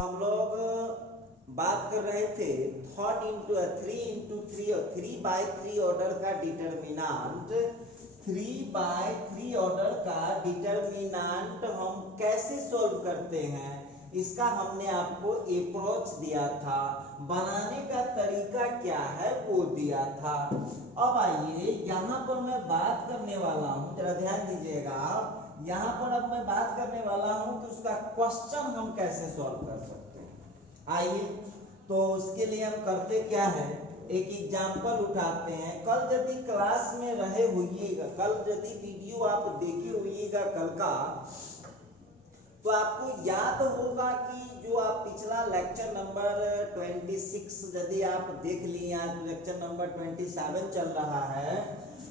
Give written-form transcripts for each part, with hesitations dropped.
हम लोग बात कर रहे थे थर्ड इंटू 3 और 3/3 ऑर्डर का डिटर्मिनांट। 3/3 ऑर्डर का डिटर्मिनांट हम कैसे सॉल्व करते हैं, इसका हमने आपको अप्रोच दिया था, बनाने का तरीका क्या है वो दिया था। अब आइए यहाँ पर मैं बात करने वाला हूँ, जरा ध्यान दीजिएगा आप। यहाँ पर अब मैं बात करने वाला हूँ कि उसका क्वेश्चन हम कैसे सॉल्व कर सकते हैं। आइए तो उसके लिए हम करते क्या है, एक एग्जाम्पल उठाते हैं। कल यदि क्लास में रहे होइएगा, कल यदि वीडियो आप देखे होइएगा कल का, तो आपको याद होगा कि जो आप पिछला लेक्चर नंबर 26 यदि आप देख लिए, आज लेक्चर नंबर 27 चल रहा है,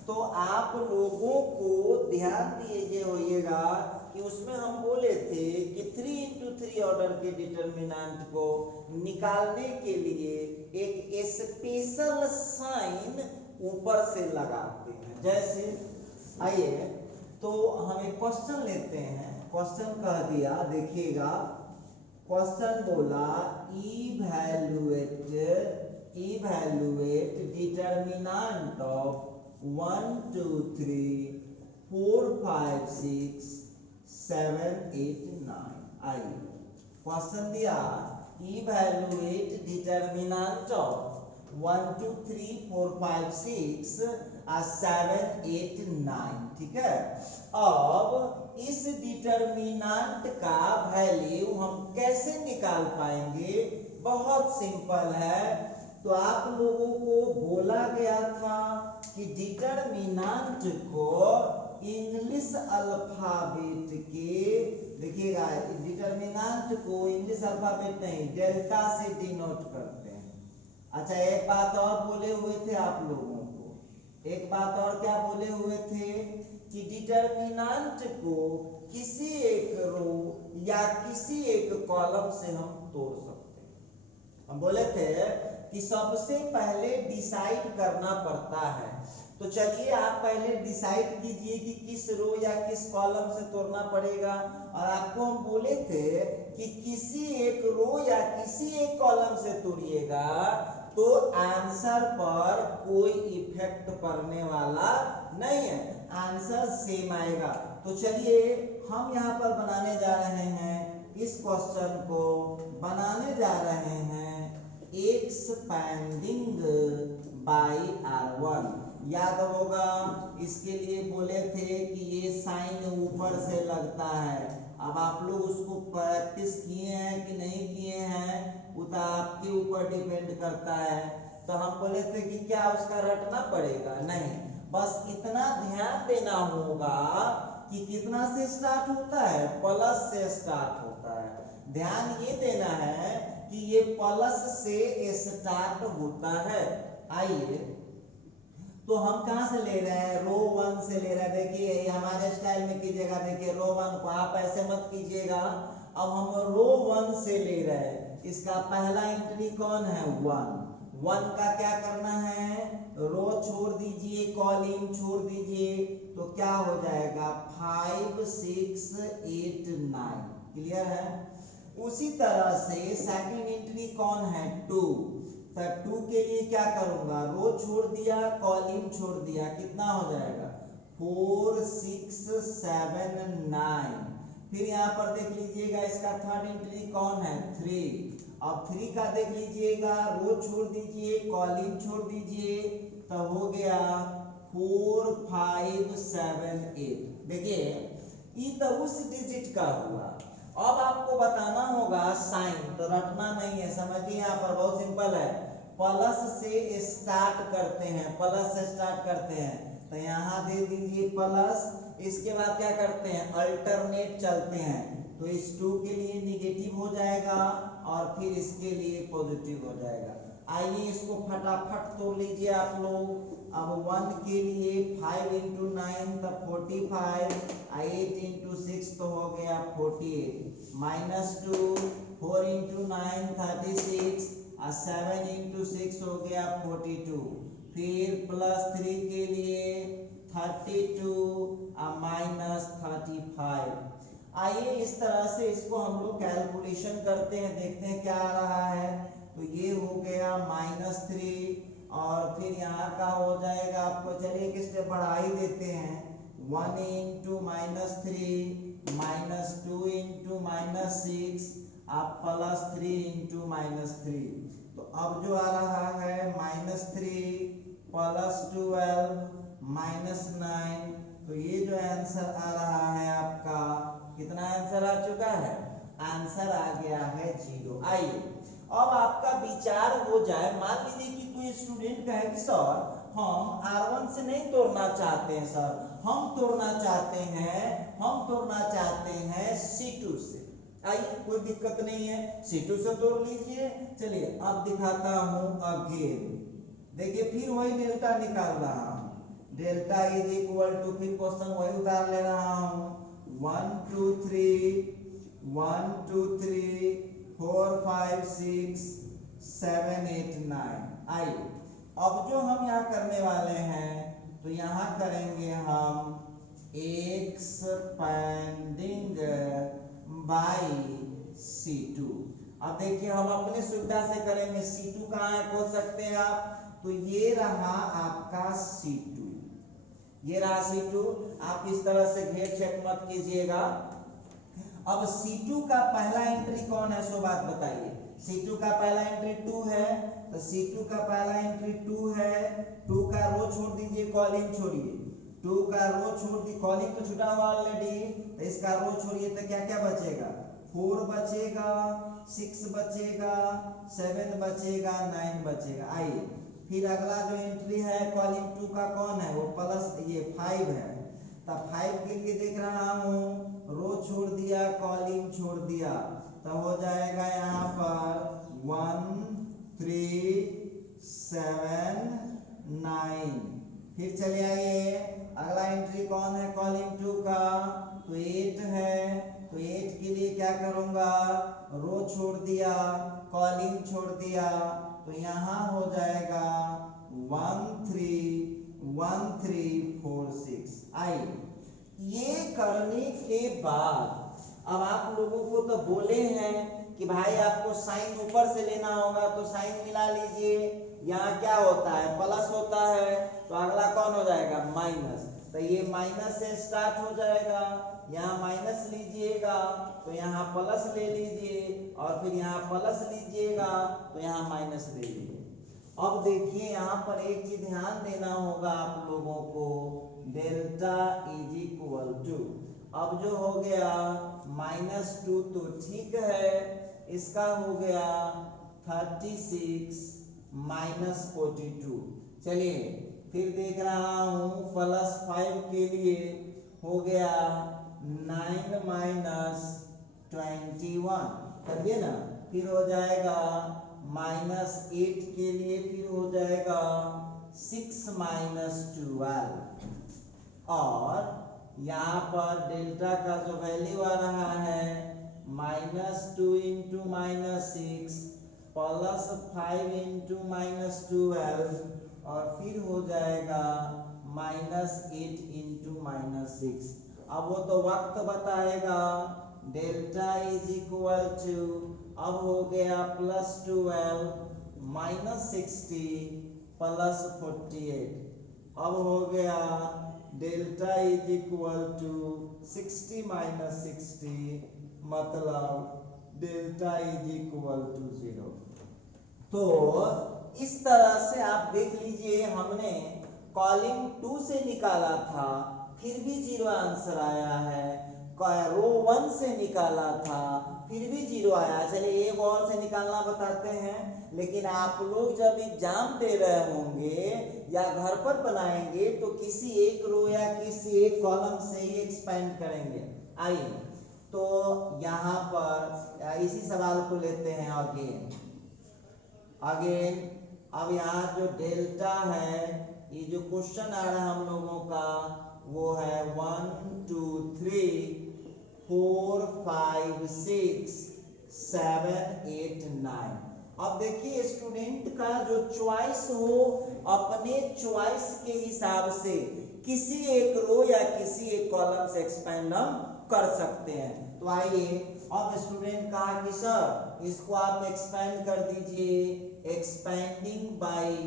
तो आप लोगों को ध्यान दिए होइएगा कि उसमें हम बोले थे कि 3x3 ऑर्डर के डिटर्मिनेंट को निकालने के लिए एक स्पेशल साइन ऊपर से लगाते हैं। जैसे आइए तो हम एक क्वेश्चन लेते हैं। क्वेश्चन कह दिया, देखिएगा क्वेश्चन बोला इवैल्यूएट डिटर्मिनेंट ऑफ 1 2 3 4 5 6 7 8 9। आइए क्वेश्चन दिया इवैल्यूएट डिटर्मिनेंट ऑफ 1 2 3 4 5 6 7 8 9। ठीक है, अब इस डिटर्मिनेंट का वैल्यू हम कैसे निकाल पाएंगे? बहुत सिंपल है। तो आप लोगों को बोला गया था कि डिटर्मिनेंट को इंग्लिश अल्फाबेट के, देखिएगा डिटर्मिनेंट को इंग्लिश अल्फाबेट नहीं डेल्टा से डिनोट करते हैं। अच्छा, एक बात और बोले हुए थे आप लोगों को, एक बात और क्या बोले हुए थे कि डिटर्मिनेंट को किसी एक रो या किसी एक कॉलम से हम तोड़ सकते हैं। हम बोले थे कि सबसे पहले डिसाइड करना पड़ता है। तो चलिए आप पहले डिसाइड कीजिए कि किस रो या किस कॉलम से तोड़ना पड़ेगा। और आपको हम बोले थे कि किसी एक रो या किसी एक कॉलम से तोड़िएगा तो आंसर पर कोई इफेक्ट पड़ने वाला नहीं है, आंसर सेम आएगा। तो चलिए हम यहाँ पर बनाने जा रहे हैं, इस क्वेश्चन को बनाने जा रहे हैं एक्सपेंडिंग बाय R1। याद होगा इसके लिए बोले थे कि ये साइन ऊपर से लगता है। अब आप लोग उसको प्रैक्टिस किए हैं कि नहीं किए हैं वो तो आपके ऊपर डिपेंड करता है। तो हम बोले थे कि क्या उसका रटना पड़ेगा? नहीं, बस इतना ध्यान देना होगा कि कितना से स्टार्ट होता है, प्लस से स्टार्ट होता है। ध्यान ये देना है कि ये प्लस से स्टार्ट होता है। आइए तो हम कहां से ले रहे हैं? रो 1 से ले रहे हैं। देखिए हमारे स्टाइल में कीजिएगा, देखिए रो 1 को आप ऐसे मत कीजिएगा। अब हम रो 1 से ले रहे हैं, इसका पहला एंट्री कौन है? 1 का क्या करना है? रो छोड़ दीजिए, कॉलम छोड़ दीजिए, तो क्या हो जाएगा? 5 6 8 9। क्लियर है? उसी तरह से सेकंड एंट्री कौन है? 2। तो 2 के लिए क्या करूंगा? रो छोड़ दिया, कॉलम छोड़ दिया, कितना हो जाएगा? 4 6 7 9। फिर यहाँ पर देख लीजिएगा इसका थर्ड एंट्री कौन है? 3। अब 3 का देख लीजिएगा, रो छोड़ दीजिए, कॉलम छोड़ दीजिए, तो हो गया 4 5 7 8। देखिए ये तो उस डिजिट का हुआ। अब आपको बताना होगा साइन, तो रटना नहीं है, समझिए यहाँ पर बहुत सिंपल है। प्लस से स्टार्ट करते हैं, प्लस से स्टार्ट करते हैं, तो यहाँ दे दीजिए प्लस। इसके बाद क्या करते हैं? अल्टरनेट चलते हैं, तो इस 2 के लिए निगेटिव हो जाएगा और फिर इसके लिए पॉजिटिव हो जाएगा। आइए इसको फटाफट तोड़ लीजिए आप लोग। अब 1 के लिए 5 × 9 तो 45, 8 × 6 तो हो गया 48, -2 4 × 9 36, 7 × 6 हो गया 42, फिर +3 के लिए 32 -35। आइए इस तरह से इसको हम लोग कैलकुलेशन करते हैं, देखते हैं क्या आ रहा है। तो ये हो गया -3 और फिर यहाँ का हो जाएगा आपको, चलिए एक स्टेप बढ़ा ही देते हैं, 1 × -3 -2 × -6 आप +3 × -3। तो अब जो आ रहा है -3 + 12 -9, तो ये जो आंसर आ रहा है आपका, कितना आंसर आ चुका है? आंसर आ गया है 0। आइए अब आपका विचार हो जाए, मान लीजिए कि कोई स्टूडेंट कहे कि सर हम R1 से नहीं तोड़ना चाहते हैं सर, हम तोड़ना चाहते हैं C2 से। आइए कोई दिक्कत नहीं है, C2 से तोड़ लीजिए। चलिए अब दिखाता हूं अगेन, देखिए फिर वही डेल्टा निकाल रहा हूं, डेल्टा इज इक्वल टू, फिर क्वेश्चन वही उतार ले रहा हूं, 1 2 3 1 2 3 4 5 6 7 8 9। आइए अब जो हम यहाँ करने वाले हैं, तो यहाँ करेंगे हम एक्सपेंडिंग बाई C2। अब देखिए हम अपने सुविधा से करेंगे, C2 कहाँ है खोज सकते हैं आप, तो ये रहा आपका C2, ये रहा C2। आप इस तरह से घेर चेक मत कीजिएगा। अब C2 का पहला एंट्री कौन है, सो बात बताइए। C2 का पहला एंट्री 2 है, तो C2 का पहला एंट्री 2 है। 2 का रो छोड़ दीजिए, कॉलिंग छोड़िए, 2 का रो छोड़ दी, कॉलिंग तो छुटा हुआ ऑलरेडी, तो इसका रो छोड़िए तो क्या क्या बचेगा, 4 बचेगा, 6 बचेगा, 7 बचेगा, 9 बचेगा। आइए फिर अगला जो एंट्री है कॉलिंग 2 का कौन है, वो प्लस ये 5 है, तब 5 के लिए देख रहा हूँ, रो छोड़ दिया, कॉलिंग छोड़ दिया, तो हो जाएगा यहाँ पर 1 3 7 9। फिर चले आइए अगला एंट्री कौन है कॉलिंग 2 का, तो 8 है, तो 8 के लिए क्या करूंगा, रो छोड़ दिया, कॉलिंग छोड़ दिया, तो यहाँ हो जाएगा 1 3 4 6। आइए ये करने के बाद अब आप लोगों को तो बोले हैं कि भाई आपको साइन ऊपर से लेना होगा, तो साइन मिला लीजिए। यहाँ क्या होता है, प्लस होता है, तो अगला कौन हो जाएगा, माइनस, तो ये माइनस से स्टार्ट हो जाएगा, यहाँ माइनस लीजिएगा तो यहाँ प्लस ले लीजिए, और फिर यहाँ प्लस लीजिएगा तो यहाँ माइनस ले लीजिए। अब देखिए यहाँ पर एक चीज ध्यान देना होगा आप लोगों को, डेल्टा इज इक्वल टू, अब जो हो गया -2 तो ठीक है, इसका हो गया 36 -42। चलिए फिर देख रहा हूँ +5 के लिए हो गया 9 -21, करिए ना, फिर हो जाएगा -8 के लिए फिर हो जाएगा 6 -12, और यहाँ पर डेल्टा का जो वैल्यू आ रहा है -2 × -6 +5 × -12, और फिर हो जाएगा -8 × -6। अब वो तो वक्त बताएगा, डेल्टा इज इक्वल टू, अब हो गया +12 -60 +48, अब हो गया डेल्टा इज इक्वल टू 60 -60, मतलब डेल्टा इज इक्वल टू 0। तो इस तरह से आप देख लीजिए, हमने कॉलिंग 2 से निकाला था, फिर भी 0 आंसर आया है, रो 1 से निकाला था, फिर भी 0 आया। चलिए एक और से निकालना बताते हैं, लेकिन आप लोग जब एग्जाम दे रहे होंगे या घर पर बनाएंगे तो किसी एक रो या किसी एक कॉलम से ही एक्सपेंड करेंगे। आइए तो यहाँ पर इसी सवाल को लेते हैं अगेन। अब यहाँ जो डेल्टा है, ये जो क्वेश्चन आ रहा है हम लोगों का, वो है 1 2 3 4 5 6 7 8 9। अब देखिए स्टूडेंट का जो चॉइस हो, अपने चॉइस के हिसाब से किसी एक रो या किसी एक कॉलम से एक्सपेंड हम कर सकते हैं। तो आइए अब स्टूडेंट कहा कि सर इसको आप एक्सपेंड कर दीजिए, एक्सपेंडिंग बाई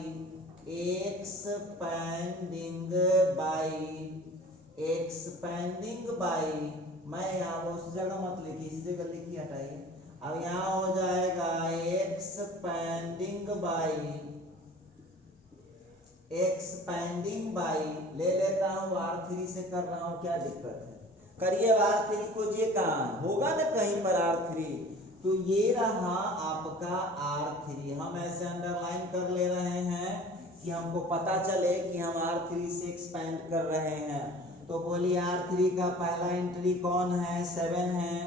मैं यहाँ उस जगह मत लिखिए, इस जगह लिखिए, हटाइए। अब यहाँ हो जाएगा एक्सपेंडिंग बाई ले लेता हूँ R3 से कर रहा हूँ, क्या दिक्कत है, करिए R3 खोजिए, कहाँ होगा ना कहीं पर R3, तो ये रहा आपका R3। हम ऐसे अंडरलाइन कर ले रहे हैं कि हमको पता चले कि हम R3 से एक्सपेंड कर रहे हैं। तो बोलिए R3 का पहला एंट्री कौन है, 7 है,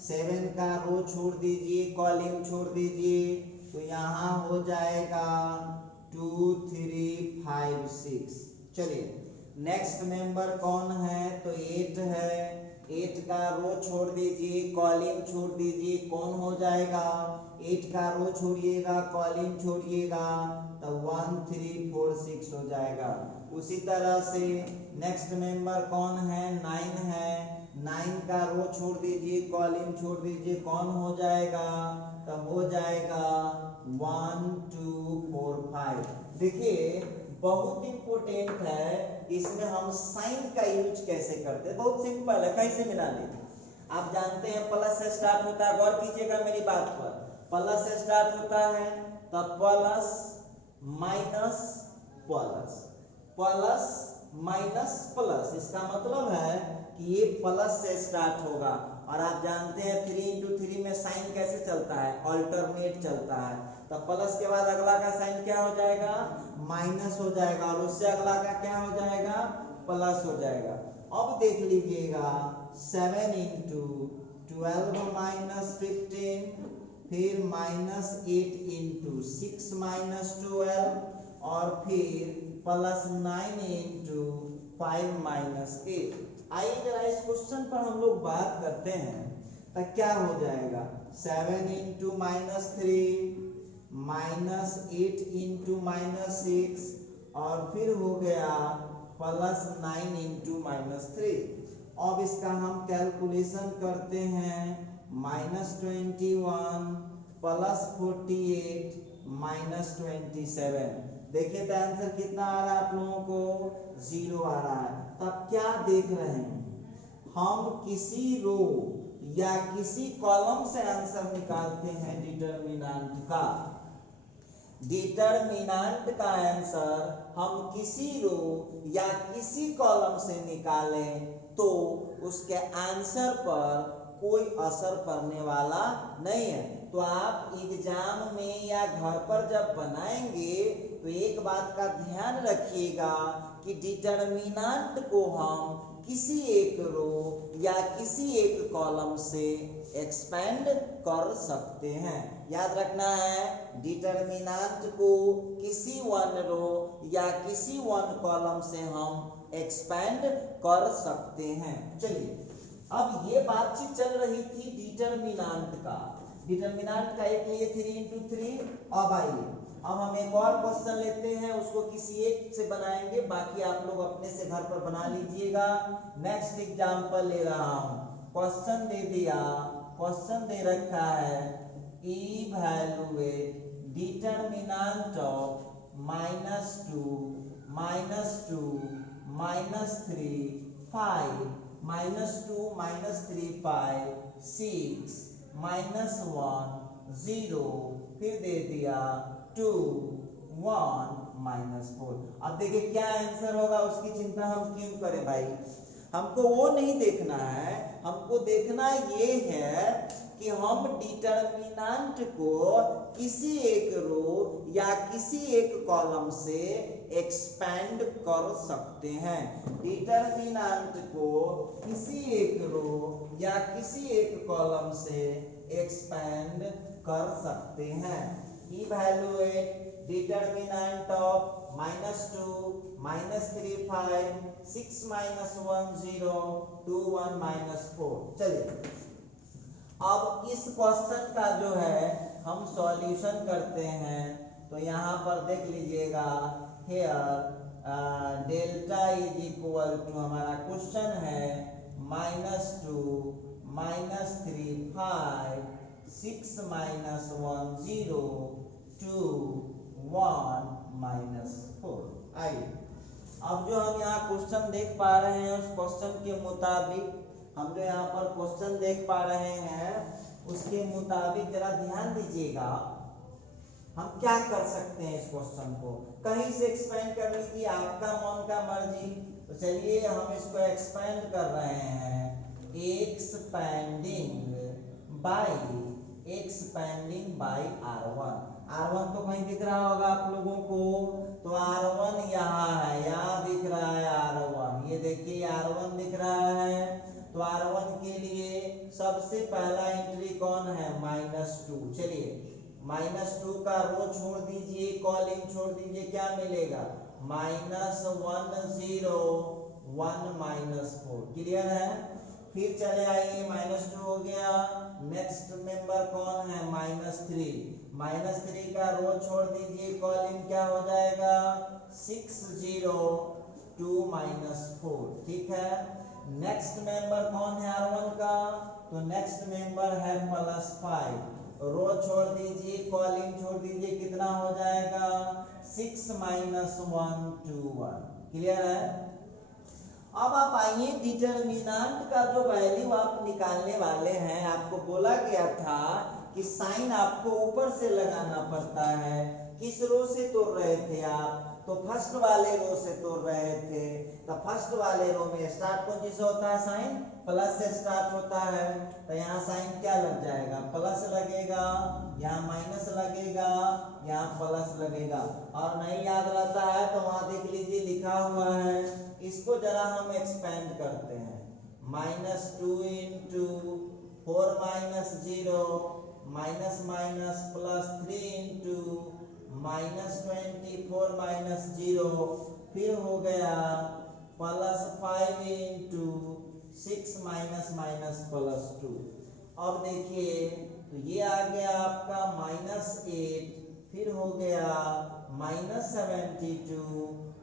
7 का रो छोड़ दीजिए, कॉलम छोड़ दीजिए, तो यहाँ हो जाएगा 2 3 5 6। चलिए नेक्स्ट मेंबर कौन है, तो 8 है, 8 का रो छोड़ दीजिए, कॉलम छोड़ दीजिए, कौन हो जाएगा, 8 का रो छोड़िएगा, कॉलम छोड़िएगा, तो 1 3 4 6 हो जाएगा। उसी तरह से नेक्स्ट मेंबर कौन है, 9 है, 9 का रो छोड़ दीजिए, कॉलम छोड़ दीजिए, कौन हो जाएगा, तो हो जाएगा 1 2 4 5। देखिए बहुत इंपॉर्टेंट है, इसमें हम साइन का यूज कैसे करते हैं, बहुत सिंपल है, कैसे मिला लेते। आप जानते हैं प्लस से स्टार्ट होता है, गौर कीजिएगा मेरी बात पर, प्लस से स्टार्ट होता है, तब plus minus plus, plus minus plus, इसका मतलब है कि ये प्लस से स्टार्ट होगा। और आप जानते हैं 3 into 3 में साइन कैसे चलता है, अल्टरनेट चलता है, तो प्लस के बाद अगला का साइन क्या हो जाएगा, माइनस हो जाएगा, और उससे अगला का क्या हो जाएगा, प्लस हो जाएगा। अब देख लीजिएगा 7 into 12 minus 15, फिर माइनस 8 into 6 minus 12, और फिर प्लस 9 into 5 minus 8। आइए जरा इस क्वेश्चन पर हम लोग बात करते हैं, तो क्या हो जाएगा, 7 into -3 माइनस 8 into -6, और फिर हो गया प्लस 9 into -3। अब इसका हम कैलकुलेशन करते हैं, -21 प्लस 48 -27। देखिए तो आंसर कितना आ रहा है आप लोगों को, 0 आ रहा है। तब क्या देख रहे हैं, हम किसी रो या किसी कॉलम से आंसर निकालते हैं डिटरमिनेंट का, डिटरमिनेंट का आंसर हम किसी रो या किसी कॉलम से निकालें तो उसके आंसर पर कोई असर पड़ने वाला नहीं है। तो आप एग्जाम में या घर पर जब बनाएंगे तो एक बात का ध्यान रखिएगा कि डिटरमिनेंट को हम किसी एक रो या किसी एक कॉलम से एक्सपेंड कर सकते हैं। याद रखना है, डिटरमिनेंट को किसी वन रो या किसी वन कॉलम से हम एक्सपेंड कर सकते हैं। चलिए अब ये बातचीत चल रही थी डिटरमिनेंट का, डिटरमिनेंट का एक लिए 3 into 3। अब आइए अब हम एक और क्वेश्चन लेते हैं, उसको किसी एक से बनाएंगे, बाकी आप लोग अपने से घर पर बना लीजिएगा। नेक्स्ट एग्जांपल ले रहा हूं, क्वेश्चन दे दिया, क्वेश्चन दे रखा है इवैल्यूएट डिटरमिनेंट ऑफ -2 -2 -3 5 -2 -3 5 6 -1 0, फिर दे दिया 2 1 -4। अब देखिए क्या आंसर होगा, उसकी चिंता हम क्यों करें भाई, हमको वो नहीं देखना है, हमको देखना ये है कि हम डिटरमिनेंट को किसी एक रो या किसी एक कॉलम से एक्सपेंड कर सकते हैं, डिटरमिनेंट को किसी एक रो या किसी एक कॉलम से एक्सपेंड कर सकते हैं। Evaluate determinant of -2 -3 5 6 -1 0 2 1 -4। चलिए अब इस क्वेश्चन का जो है हम सॉल्यूशन करते हैं, तो यहाँ पर देख लीजिएगा here delta is equal to, हमारा क्वेश्चन है -2 -3 5 6 - 1 0 2 1 -4। आइए अब जो हम यहाँ क्वेश्चन देख पा रहे हैं उस क्वेश्चन के मुताबिक हम जो यहाँ पर क्वेश्चन देख पा रहे हैं उसके मुताबिक जरा ध्यान दीजिएगा हम क्या कर सकते हैं। इस क्वेश्चन को कहीं से एक्सपेंड कर लीजिए, आपका मन का मर्जी। तो चलिए हम इसको एक्सपेंड कर रहे हैं, एक्सपेंडिंग बाई R1 तो कहीं दिख रहा होगा आप लोगों को। तो R1 यहाँ है, यहाँ दिख रहा है R1, ये देखिए R1 दिख रहा है। तो R1 के लिए सबसे पहला एंट्री कौन है, -2। चलिए -2 का रो छोड़ दीजिए, कॉलम छोड़ दीजिए, क्या मिलेगा -1 0 1 -4। क्लियर है। फिर चले आइए, -2 हो गया, नेक्स्ट मेंबर कौन है -3 का रो छोड़ दीजिए, कॉलम क्या हो जाएगा 6 0 2 -4। ठीक है। नेक्स्ट मेंबर कौन है R1 का, तो नेक्स्ट मेंबर है +5, रो छोड़ दीजिए, कॉलम छोड़ दीजिए, कितना हो जाएगा 6 - 1 2 1। क्लियर है। अब आप आइए डिटरमिनेंट का जो वैल्यू आप निकालने वाले हैं, आपको बोला गया था कि साइन आपको ऊपर से लगाना पड़ता है। किस रो से तोड़ रहे थे आप, तो फर्स्ट वाले रो से तोड़ रहे थे। तो फर्स्ट वाले रो में स्टार्ट कौन चीज से होता है, साइन प्लस से स्टार्ट होता है। तो यहाँ साइन क्या लग जाएगा, प्लस लगेगा, यहाँ माइनस लगेगा, यहाँ प्लस लगेगा। और नहीं याद रहता है तो वहां देख लीजिए लिखा हुआ है। इसको जरा हम एक्सपेंड करते हैं, -2 × 4 - 0 -3 × -24 -0, फिर हो गया +5 × 6 -2। अब देखिए तो ये आ गया आपका -8, फिर हो गया -72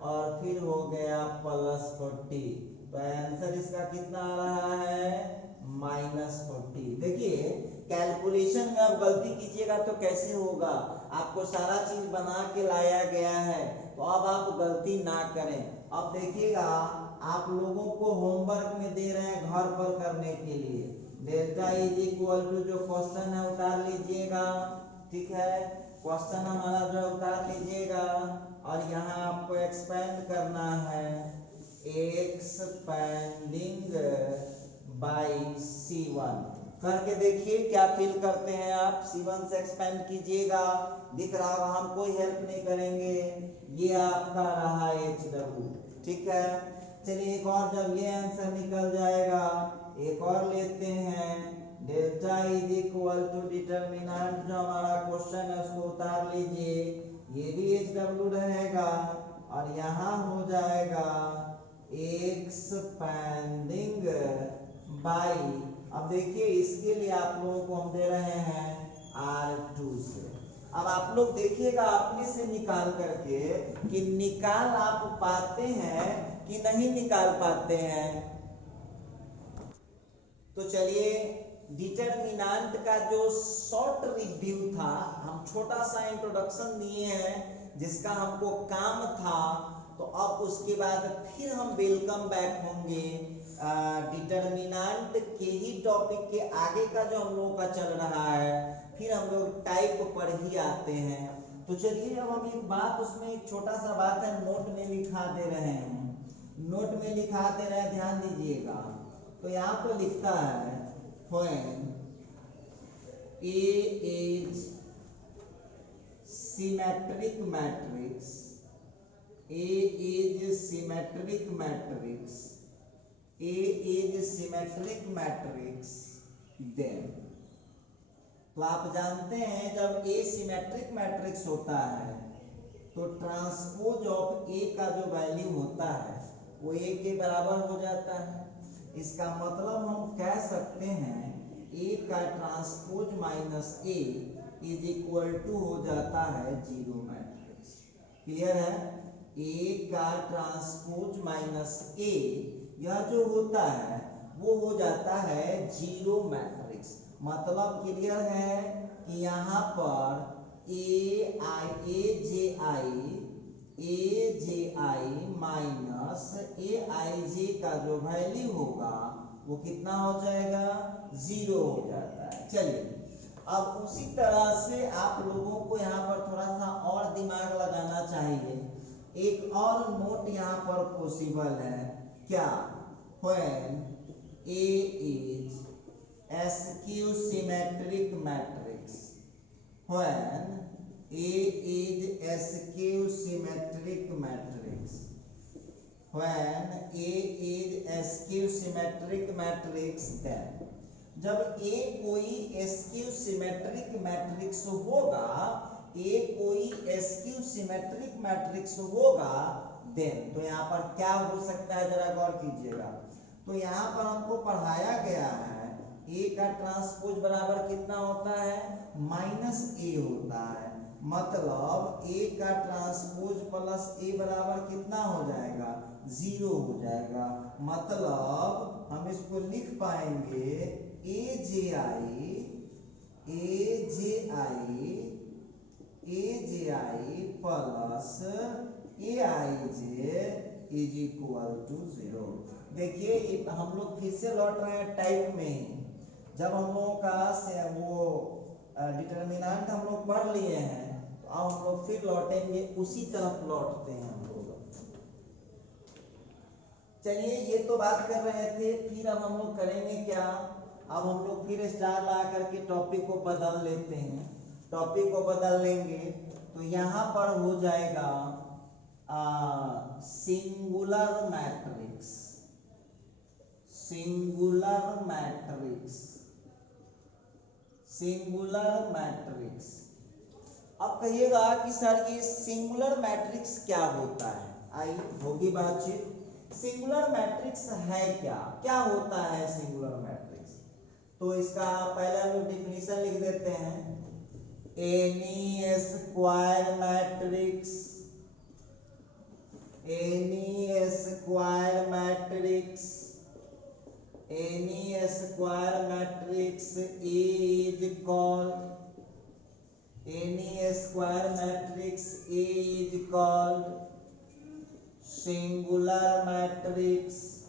और फिर हो गया +40। तो आंसर इसका कितना आ रहा है -40। देखिए कैलकुलेशन में आप गलती कीजिएगा तो कैसे होगा, आपको सारा चीज बना के लाया गया है, तो अब आप गलती ना करें। अब देखिएगा आप लोगों को होमवर्क में दे रहे हैं घर पर करने के लिए, डेल्टा इज इक्वल टू जो क्वेश्चन है उतार लीजिएगा। ठीक है, क्वेश्चन हमारा जो उतार लीजिएगा और यहाँ आपको एक्सपेंड करना है, एक्सपेंडिंग बाई C1 करके देखिए क्या फील करते हैं आप। C1 से एक्सपेंड कीजिएगा, दिख रहा होगा, हम कोई हेल्प नहीं करेंगे। ये आपका रहा HW। ठीक है, चलिए एक और, जब ये आंसर निकल जाएगा एक और लेते हैं, delta is equal to determinant जो हमारा क्वेश्चन है उसको उतार लीजिए, ये भी HW रहेगा और यहाँ हो जाएगा एक्सपेंडिंग बाई। अब देखिए इसके लिए आप लोगों को हम दे रहे हैं R2 से। अब आप लोग देखिएगा अपने से निकाल करके कि निकाल आप पाते हैं कि नहीं निकाल पाते हैं। तो चलिए डिटरमिनेंट का जो शॉर्ट रिव्यू था, हम छोटा सा इंट्रोडक्शन दिए हैं जिसका हमको काम था। तो अब उसके बाद फिर हम वेलकम बैक होंगे डिटरमिनेंट के ही टॉपिक के आगे का जो हम लोगों का चल रहा है, फिर हम लोग टाइप पर ही आते हैं। तो चलिए अब हम एक बात, उसमें एक छोटा सा बात है, नोट में लिखा दे रहे हैं, नोट में लिखा दे रहे हैं, ध्यान दीजिएगा। तो यहाँ पर लिखता है when A is symmetric matrix, A is symmetric matrix, A is symmetric matrix, then तो आप जानते हैं जब A सिमेट्रिक मैट्रिक्स होता है तो ट्रांसपोज ऑफ A का जो वैल्यू होता है वो A के बराबर हो जाता है। इसका मतलब हम कह सकते हैं A का transpose minus A is equal to हो जाता है जीरो मैट्रिक्स। क्लियर है, A का ट्रांसपोज माइनस A यह जो होता है वो हो जाता है जीरो मैट्रिक्स। मतलब क्लियर है कि यहाँ पर ए J I minus A I जे का जो वैल्यू होगा वो कितना हो जाएगा, जीरो हो जाता है। चलिए अब उसी तरह से आप लोगों को यहाँ पर थोड़ा सा और दिमाग लगाना चाहिए। एक और नोट यहाँ पर पॉसिबल है क्या, when A is SQ symmetric matrix, when A is skew symmetric matrix, when A is skew symmetric matrix, then जब A कोई skew symmetric matrix होगा, A कोई skew symmetric matrix होगा, then तो यहाँ पर क्या हो सकता है जरा गौर कीजिएगा। तो यहाँ पर हमको पढ़ाया गया है A का ट्रांसपोज बराबर कितना होता है, माइनस A होता है। मतलब A का ट्रांसपोज प्लस A बराबर कितना हो जाएगा, जीरो हो जाएगा। मतलब हम इसको लिख पाएंगे A J I plus A I J is equal to zero. देखिए हम लोग फिर से लौट रहे हैं टाइप में ही। जब हम लोगों का वो डिटर्मिनेंट हम लोग पढ़ लिए हैं, तो अब हम लोग फिर लौटेंगे, उसी तरफ लौटते हैं हम लोग। चलिए ये तो बात कर रहे थे, फिर अब हम लोग करेंगे क्या, अब हम लोग फिर स्टार ला करके टॉपिक को बदल लेते हैं। टॉपिक को बदल लेंगे तो यहाँ पर हो जाएगा singular matrix, singular matrix, singular matrix. अब कहिएगा कि सर ये सिंगुलर मैट्रिक्स क्या होता है, आई होगी बातचीत। सिंगुलर मैट्रिक्स है क्या, क्या होता है सिंगुलर मैट्रिक्स? तो इसका पहले हम लोग डिफिनीशन लिख देते हैं। Any square matrix, any square matrix, any square matrix is called, any square matrix is called singular matrix,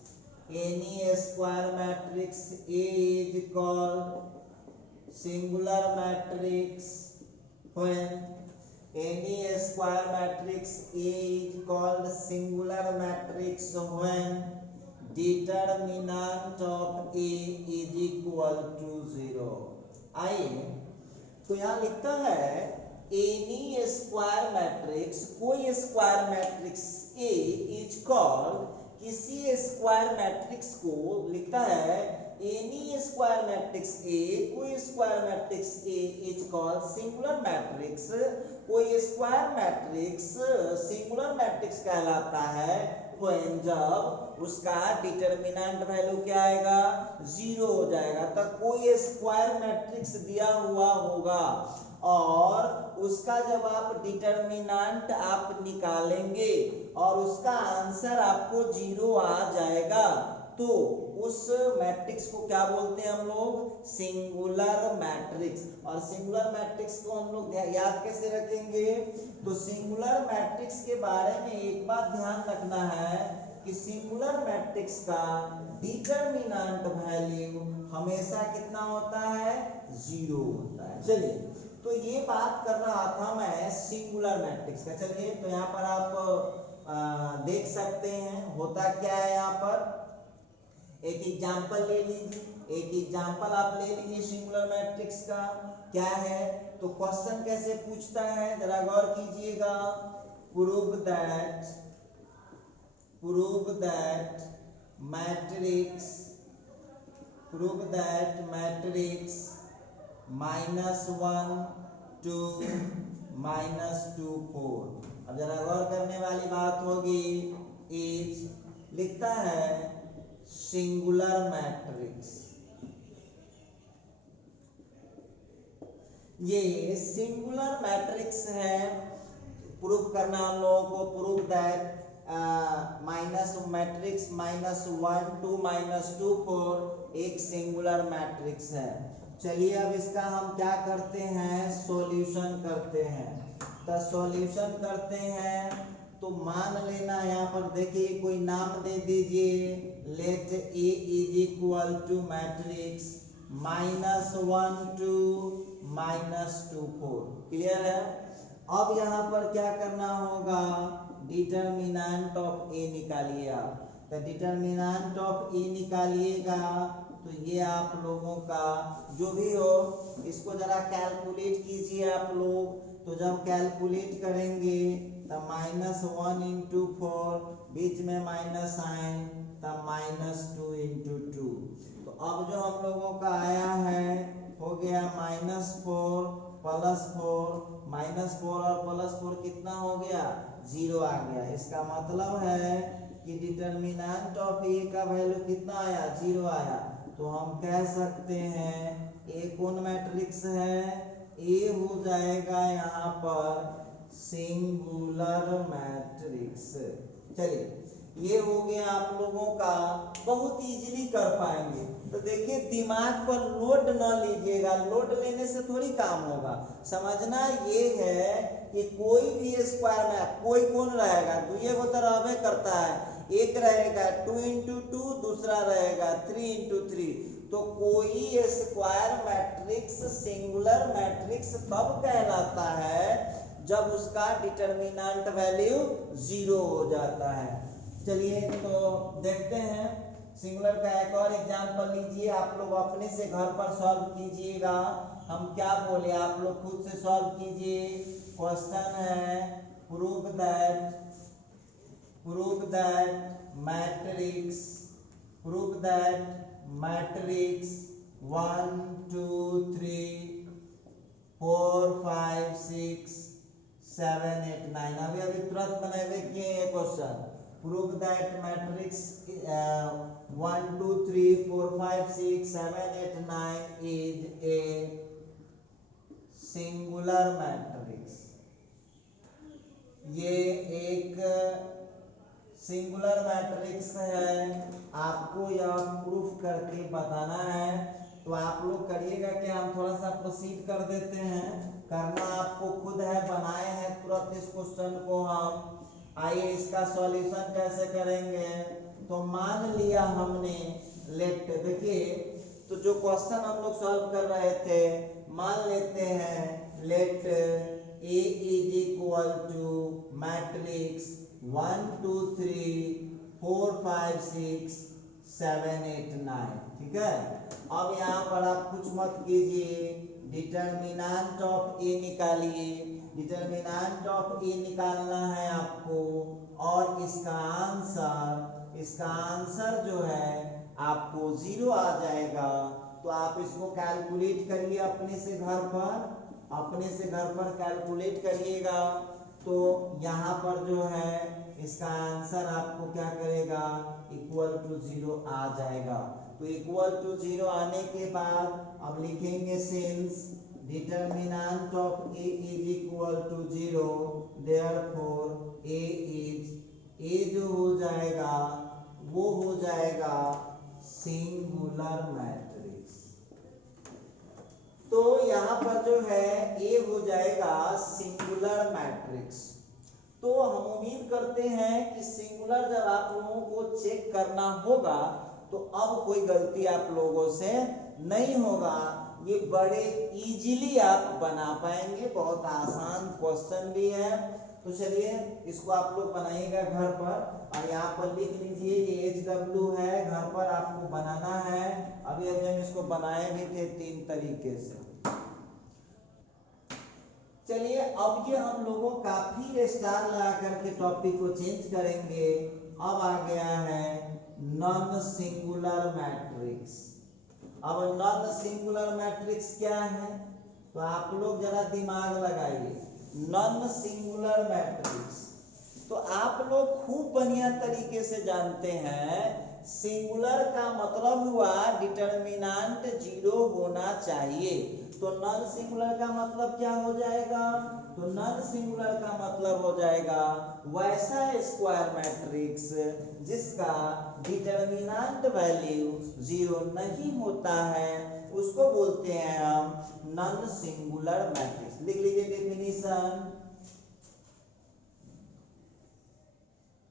any square matrix is called singular matrix when any square matrix is called singular matrix when determinant of A is equal to zero. आइए तो यहाँ लिखता है any square matrix, कोई square matrix A is called, किसी square matrix को लिखता है एनी स्क्वायर मैट्रिक्स A, कोई square matrix A is called singular matrix, कोई स्क्वायर मैट्रिक्स सिंगुलर मैट्रिक्स कहलाता है when जब उसका डिटर्मिनेंट वैल्यू क्या आएगा, जीरो हो जाएगा। तो कोई स्क्वायर मैट्रिक्स दिया हुआ होगा और उसका जब आप डिटर्मिनेंट आप निकालेंगे और उसका आंसर आपको जीरो आ जाएगा, तो उस मैट्रिक्स को क्या बोलते हैं हम लोग, सिंगुलर मैट्रिक्स। और सिंगुलर मैट्रिक्स को हम लोग याद कैसे रखेंगे, तो सिंगुलर मैट्रिक्स के बारे में एक बात ध्यान रखना है कि सिंगुलर मैट्रिक्स का डिटर्मिनेंट वैल्यू हमेशा कितना होता है, जीरो होता है। चलिए तो ये बात कर रहा था मैं सिंगुलर मैट्रिक्स का। चलिए तो यहाँ पर आप देख सकते हैं होता क्या है। यहाँ पर एक एग्जाम्पल ले लीजिए, एक एग्जाम्पल आप ले लीजिए सिंगुलर मैट्रिक्स का। क्या है तो क्वेश्चन कैसे पूछता है जरा गौर कीजिएगा। Prove that matrix -1 2 -2 4। अब जरा गौर करने वाली बात होगी, इज लिखता है सिंगुलर मैट्रिक्स। ये सिंगुलर मैट्रिक्स है। प्रूफ करना हम लोगों को, प्रूफ दैट माइनस मैट्रिक्स -1 2 -2 4 एक सिंगुलर मैट्रिक्स है। चलिए अब इसका हम क्या करते हैं, सॉल्यूशन करते हैं। तो सॉल्यूशन करते हैं तो मान लेना यहाँ पर देखिए कोई नाम दे दीजिए, let A is equal to matrix -1 2 -2 4। Clear है। अब यहाँ पर क्या करना होगा, डिटर्मिनेंट ऑफ ए निकालिए आप। तो डिटर्मिनेंट ऑफ ए निकालिएगा तो ये आप लोगों का जो भी हो इसको जरा कैलकुलेट कीजिए आप लोग। तो जब कैलकुलेट करेंगे तब -1 × 4 बीच में माइनस साइन तब -2 × 2। तो अब जो हम लोगों का आया है हो गया -4 + 4 -4 और +4 कितना हो गया, 0 आ गया। इसका मतलब है कि डिटर्मिनेंट ऑफ ए का वैल्यू कितना आया, 0 आया। तो हम कह सकते हैं ए कौन मैट्रिक्स है, ए हो जाएगा यहाँ पर सिंगुलर मैट्रिक्स। चलिए ये हो गया आप लोगों का, बहुत इजीली कर पाएंगे। तो देखिए दिमाग पर लोड न लीजिएगा, लोड लेने से थोड़ी काम होगा। समझना ये है कि कोई भी स्क्वायर में कोई कौन रहेगा, दुइये को तो रहबे करता है, एक रहेगा 2 × 2, दूसरा रहेगा 3 × 3। तो कोई स्क्वायर मैट्रिक्स सिंगुलर मैट्रिक्स तब कहलाता है जब उसका डिटर्मिनेंट वैल्यू 0 हो जाता है। चलिए तो देखते हैं सिंगुलर का एक और एग्जांपल लीजिए, आप लोग अपने से घर पर सॉल्व कीजिएगा। हम क्या बोले, आप लोग खुद से सॉल्व कीजिए। क्वेश्चन है प्रूव दैट मैट्रिक्स 1 2 3 4 5 6 7 8 9। अभी तुरंत बनाए किए ये question. Prove that matrix 1 2 3 4 5 6 7 8 9 is a singular matrix. ये एक सिंगुलर मैट्रिक्स है, आपको यह प्रूफ करके बताना है। तो आप लोग करिएगा कि हम थोड़ा सा प्रोसीड कर देते हैं, करना आपको खुद है, बनाए हैं तुरंत इस क्वेश्चन को हम। आइए इसका सॉल्यूशन कैसे करेंगे। तो मान लिया हमने लेट, देखिए तो जो क्वेश्चन हम लोग सॉल्व कर रहे थे, मान लेते हैं let A is equal to matrix 1 2 3 4 5 6 7 8 9। ठीक है। अब यहाँ पर आप कुछ मत कीजिए, डिटर्मिनेंट ऑफ ए निकालिए। डिटर्मिनेंट ऑफ ए निकालना है आपको, और इसका आंसर जो है आपको 0 आ जाएगा। तो आप इसको कैलकुलेट करिए अपने से घर पर कैलकुलेट करिएगा। तो यहाँ पर जो है इसका आंसर आपको क्या करेगा, =0 आ जाएगा। तो =0 आने के बाद अब लिखेंगे since determinant of A is equal to 0 therefore A जो हो जाएगा वो हो जाएगा सिंगुलर मैट्रिक्स। तो यहाँ पर जो है ए हो जाएगा सिंगुलर मैट्रिक्स। तो हम उम्मीद करते हैं कि सिंगुलर जब आप लोगों को चेक करना होगा तो अब कोई गलती आप लोगों से नहीं होगा। ये बड़े इजीली आप बना पाएंगे, बहुत आसान क्वेश्चन भी है। तो चलिए इसको आप लोग बनाइएगा घर पर, और यहाँ पर लिख लीजिए ये HW है, घर पर आपको बनाना है। अभी हम इसको बनाए भी थे 3 तरीके से। चलिए अब ये हम लोगों काफी स्टार लगा करके टॉपिक को चेंज करेंगे। अब आ गया है नॉन सिंगुलर मैट्रिक्स। अब नॉन सिंगुलर मैट्रिक्स क्या है, तो आप लोग जरा दिमाग लगाइए। नॉन सिंगुलर मैट्रिक्स तो आप लोग खूब बढ़िया तरीके से जानते हैं, सिंगुलर का मतलब हुआ डिटर्मिनेंट 0 होना चाहिए। तो नॉन सिंगुलर का मतलब क्या हो जाएगा? तो नॉन सिंगुलर का मतलब हो जाएगा वैसा स्क्वायर मैट्रिक्स जिसका डिटरमिनेंट वैल्यू 0 नहीं होता है, उसको बोलते हैं हम नॉन सिंगुलर मैट्रिक्स। लिख लीजिए definition,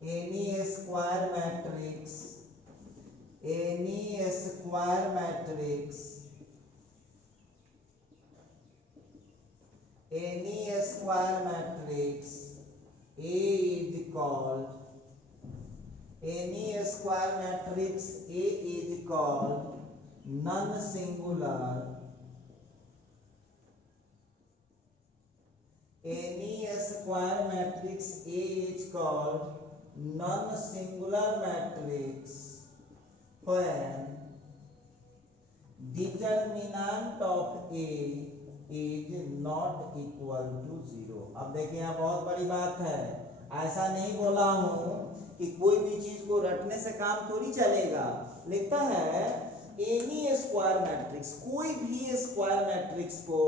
any square matrix A is called non-singular. Any square matrix A is called non-singular matrix when determinant of A is not equal to 0। अब देखिए यहाँ बहुत बड़ी बात है, ऐसा नहीं बोला हूं कि कोई भी चीज को रटने से काम थोड़ी चलेगा। लिखता है एनी स्क्वायर मैट्रिक्स, कोई भी स्क्वायर मैट्रिक्स को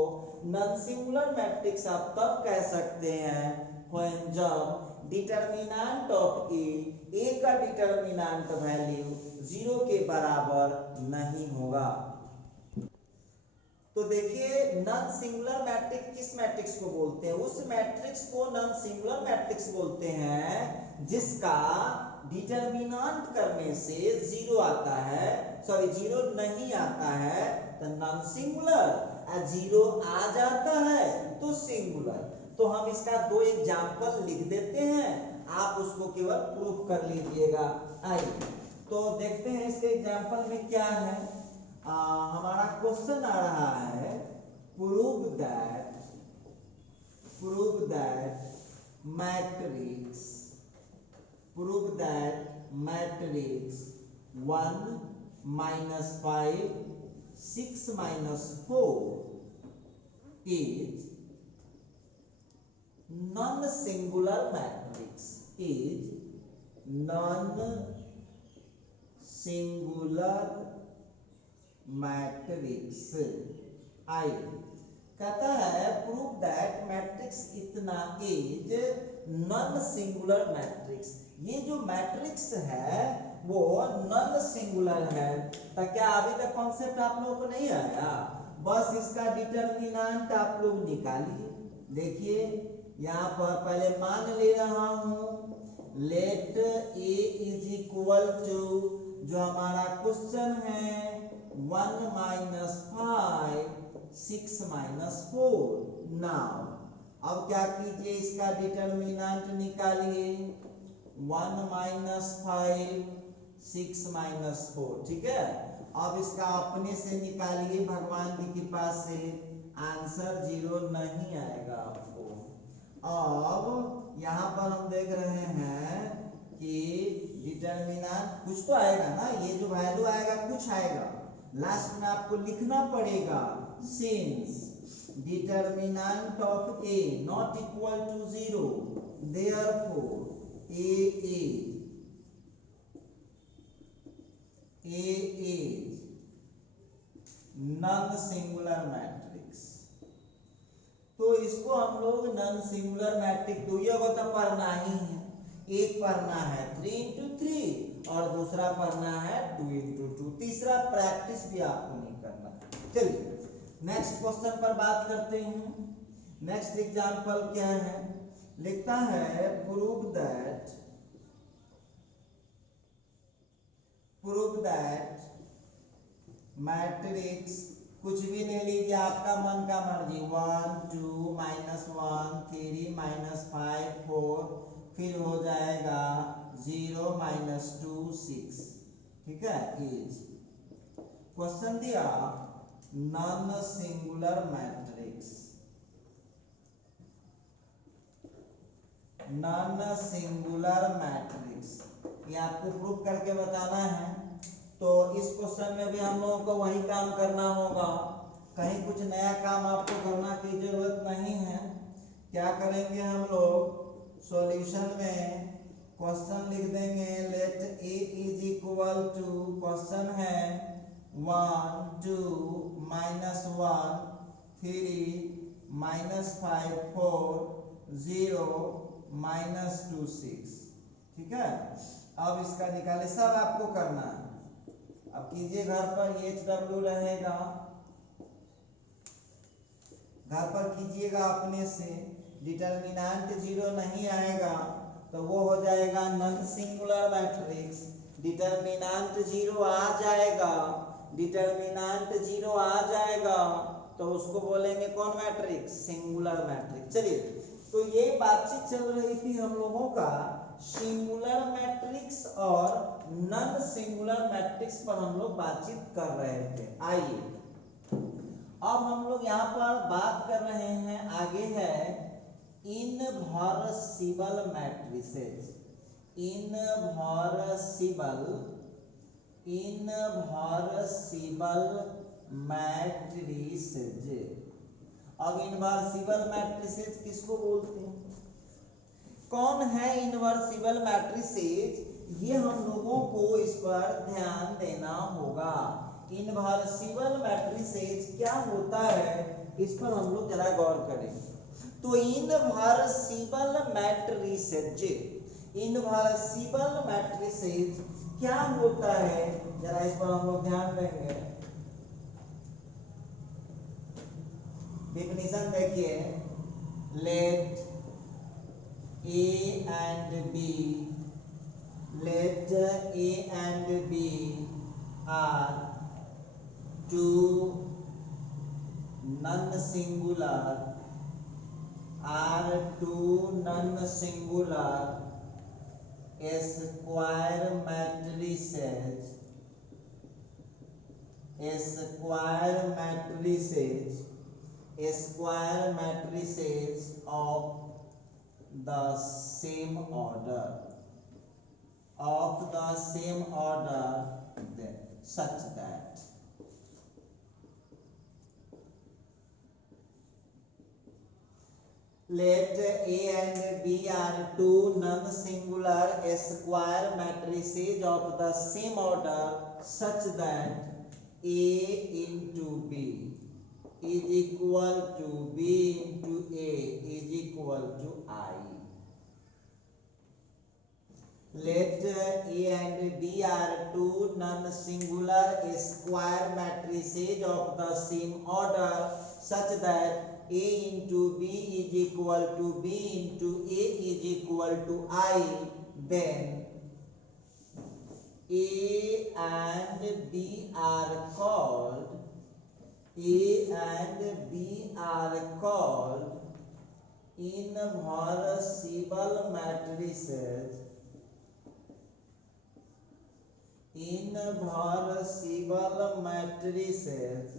नॉन सिंगुलर मैट्रिक्स आप तब कह सकते हैं when जब डिटरमिनेंट ऑफ ए का डिटरमिनेंट वैल्यू 0 के बराबर नहीं होगा। तो देखिए नॉन सिंगुलर मैट्रिक्स किस मैट्रिक्स को बोलते हैं? उस मैट्रिक्स को नॉन सिंगुलर मैट्रिक्स बोलते हैं जिसका डिटरमिनेंट करने से 0 आता है, सॉरी 0 नहीं आता है तो नॉन सिंगुलर, 0 आ जाता है तो सिंगुलर। तो हम इसका 2 एग्जांपल लिख देते हैं, आप उसको केवल प्रूफ कर लीजिएगा। आइए तो देखते हैं इसके एग्जांपल में क्या है। हमारा क्वेश्चन आ रहा है prove that matrix 1 - 5 6 - 4 is non-singular matrix, आई कहता है प्रूव दैट मैट्रिक्स इतना इज नॉन सिंगुलर मैट्रिक्स। ये जो मैट्रिक्स है वो नॉन सिंगुलर है। तो क्या अभी तक कॉन्सेप्ट आप लोगों को नहीं आया? बस इसका डिटरमिनेंट आप लोग निकालिए। देखिए यहाँ पर पहले मान ले रहा हूं let A is equal to जो हमारा क्वेश्चन है 1 - 5 6 - 4। नाउ अब क्या कीजिए, इसका डिटरमिनेंट निकालिए 1 - 5 6 - 4। ठीक है, अब इसका अपने से निकालिए भगवान जी के पास से, आंसर 0 नहीं आएगा आपको। अब यहाँ पर हम देख रहे हैं कि डिटरमिनेंट कुछ तो आएगा ना, ये जो वैल्यू आएगा कुछ आएगा, लास्ट में आपको लिखना पड़ेगा since determinant of A not equal to 0 therefore A is non singular matrix. तो इसको हम लोग नॉन सिंगुलर मैट्रिक्स दुइयों को तो पढ़ना ही है। एक पढ़ना है 3 × 3 और दूसरा पढ़ना है 2 × 2। तीसरा प्रैक्टिस भी आपको नहीं करना। चलिए नेक्स्ट क्वेश्चन पर बात करते हैं। नेक्स्ट एग्जांपल क्या है? लिखता है प्रूव दैट मैट्रिक्स, कुछ भी ले लीजिए आपका मन का मर्जी, 1 2 -1 3 -5 4, फिर हो जाएगा 0 - 2 6। ठीक है, इज क्वेश्चन दिया नॉन सिंगुलर मैट्रिक्स, ये आपको प्रूफ करके बताना है। तो इस क्वेश्चन में भी हम लोगों को वही काम करना होगा, कहीं कुछ नया काम आपको करना की जरूरत नहीं है। क्या करेंगे हम लोग, सॉल्यूशन में क्वेश्चन लिख देंगे let A is equal to, question है 1 2 -1 3 -5 4 0 -2 6। ठीक है, अब इसका निकाले, सब आपको करना है। अब कीजिए घर पर, HW रहेगा, घर पर कीजिएगा अपने से। डिटर्मिनेंट 0 नहीं आएगा तो वो हो जाएगा नॉन सिंगुलर मैट्रिक्स। डिटर्मिनेंट 0 आ जाएगा, डिटर्मिनेंट 0 आ जाएगा तो उसको बोलेंगे कौन मैट्रिक्स? Singular matrix. चलिए, तो ये बातचीत चल रही थी हम लोगों का सिंगुलर मैट्रिक्स और नॉन सिंगुलर मैट्रिक्स पर हम लोग बातचीत कर रहे थे। आइए अब हम लोग यहाँ पर बात कर रहे हैं, आगे है इनवर्सिबल मैट्रिसेस। इनवर्सिबल मैट्रिसेस। अब इनवर्सिबल मैट्रिसेस किसको बोलते हैं? कौन है इनवर्सिबल मैट्रिसेस? ये हम लोगों को इस पर ध्यान देना होगा। इनवर्सिबल मैट्रिसेस क्या होता है, इस पर हम लोग जरा गौर करें। तो इनवर्सिबल मैट्रिसेस, इनवर्सिबल मैट्रिसेस क्या होता है, जरा इस पर हम लोग ध्यान देंगे। डेफिनेशन देखिए, late A and B, let A and B are two non-singular square matrices, square matrices of the same order, then such that let A and B are two non-singular square matrices of the same order such that A into B is equal to B into A is equal to I. Let A and B are two non-singular square matrices of the same order such that A into B is equal to B into A is equal to I. Then A and B are called inversible matrices, inversible matrices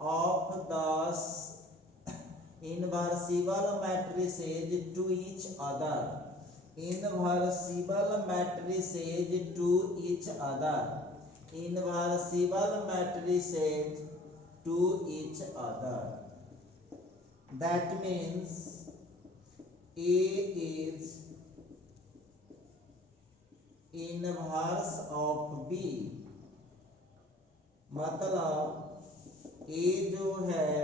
of the inversible matrices to each other, inversible matrices to each other, inversible matrices to each other. That means A is inverse of B, मतलब A जो है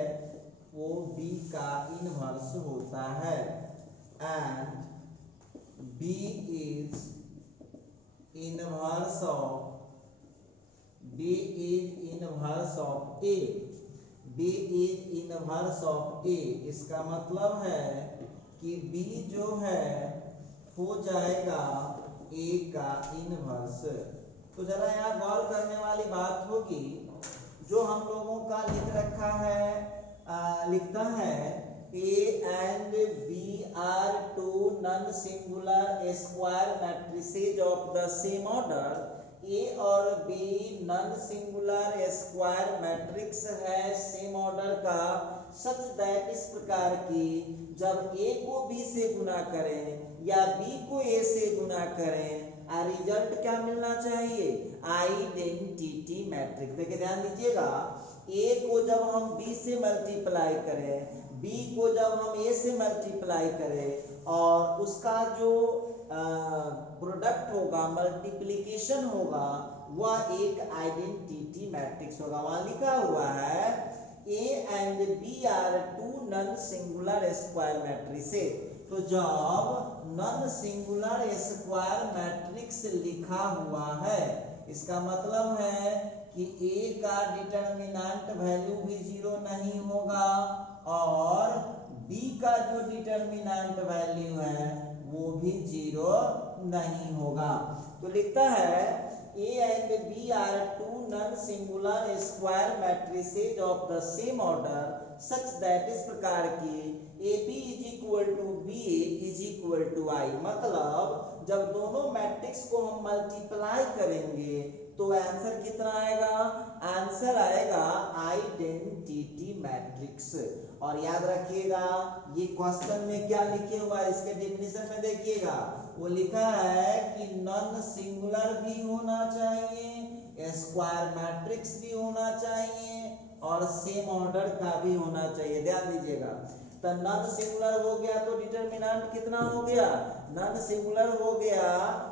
वो B का inverse होता है, and B is inverse of A, B is inverse of A। इसका मतलब है कि B जो है हो जाएगा A का इनवर्स। तो जरा यहाँ गौर करने वाली बात होगी, जो हम लोगों का लिख रखा है, लिखता है A and B are two non-singular square matrices of the same order। A और B non singular square matrix है सेम ऑर्डर का, सच दैट इस प्रकार की जब A को B से गुना करें या B को A से गुना करें, रिजल्ट क्या मिलना चाहिए? Identity matrix. देखिए ध्यान दीजिएगा, A को जब हम B से मल्टीप्लाई करें, B को जब हम A से मल्टीप्लाई करें और उसका जो प्रोडक्ट होगा, मल्टीप्लिकेशन होगा, वह एक आइडेंटिटी मैट्रिक्स होगा। वहां लिखा हुआ है A and B are two non-singular square matrices। तो जब नॉन सिंगुलर स्क्वायर मैट्रिक्स लिखा हुआ है, इसका मतलब है कि A का डिटरमिनेंट वैल्यू भी 0 नहीं होगा और B का जो डिटरमिनेंट वैल्यू है वो भी 0 नहीं होगा। तो लिखता है A and B are two non-singular square matrices of the same order such that इस प्रकार की AB is equal to BA is equal to I। मतलब जब दोनों मैट्रिक्स को हम मल्टीप्लाई करेंगे तो आंसर कितना आएगा? आंसर आएगा आइडेंटिटी मैट्रिक्स। और याद रखिएगा ये क्वेश्चन में क्या लिखे हुआ है, इसके डेफिनेशन में देखिएगा, वो लिखा है कि नॉन सिंगुलर भी होना चाहिए, स्क्वायर मैट्रिक्स भी होना चाहिए और सेम ऑर्डर का भी होना चाहिए। ध्यान दीजिएगा, तो नॉन सिंगुलर हो गया तो डिटरमिनेंट कितना हो गया? नॉन सिंगुलर हो गया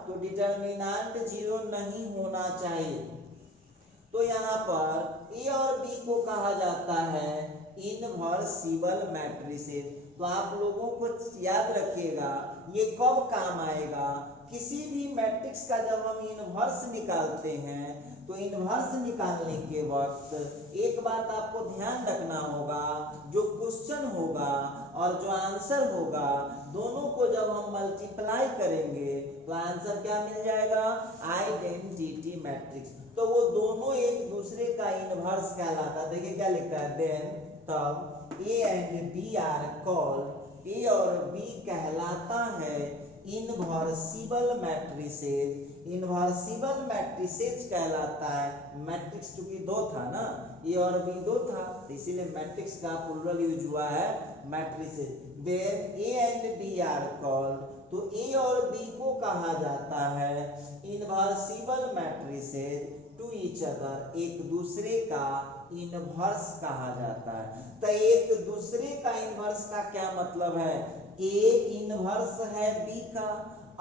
तो डिटरमिनेंट 0 नहीं होना चाहिए। तो यहाँ पर ए और बी को कहा जाता है इनवर्सिबल मैट्रिसेस। तो आप लोगों को याद रखिएगा ये कब काम आएगा? किसी भी मैट्रिक्स का जब हम इनवर्स निकालते हैं तो इनवर्स निकालने के वक्त एक बात आपको ध्यान रखना होगा, जो क्वेश्चन होगा और जो आंसर होगा दोनों को जब हम मल्टीप्लाई करेंगे तो आंसर क्या मिल जाएगा? Identity matrix. तो वो दोनों एक दूसरे का इनवर्स कहलाता है। देखिए क्या लिखा है, देन तब A and B are called, A और बी कहलाता है इनवर्सिबल मैट्रिसेस। इनवर्सिबल मैट्रिसेस कहलाता है, मैट्रिक्स चूंकि दो था ना, ए और बी दो था, इसीलिए मैट्रिक्स का प्लूरल यूज हुआ है matrices. Then A and B are called, तो ए और बी को कहा जाता है invertible matrices to each other, एक दूसरे का इनवर्स कहा जाता है। तो एक दूसरे का इनवर्स का क्या मतलब है? ए इनवर्स है बी का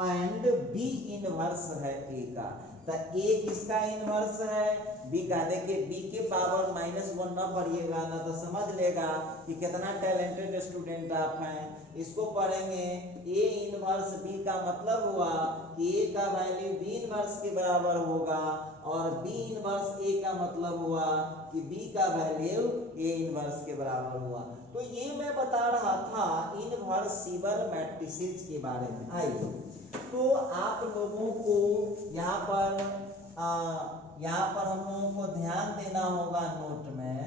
एंड बी इनवर्स है ए का। तो ए किसका इनवर्स है? बी का। देखिए बी के पावर -1 ना पढ़िएगा ना तो समझ लेगा कि कितना टैलेंटेड स्टूडेंट आप हैं। इसको पढ़ेंगे ए इनवर्स बी का मतलब हुआ कि ए का वैल्यू बी इनवर्स के बराबर होगा और बी इनवर्स ए का मतलब हुआ कि बी का वैल्यू ए इनवर्स के बराबर हुआ। तो ये मैं बता रहा था इनवर्सिबल मैट्रिसेस के बारे में। आइए तो आप लोगों को यहाँ पर हम लोगों को ध्यान देना होगा नोट में,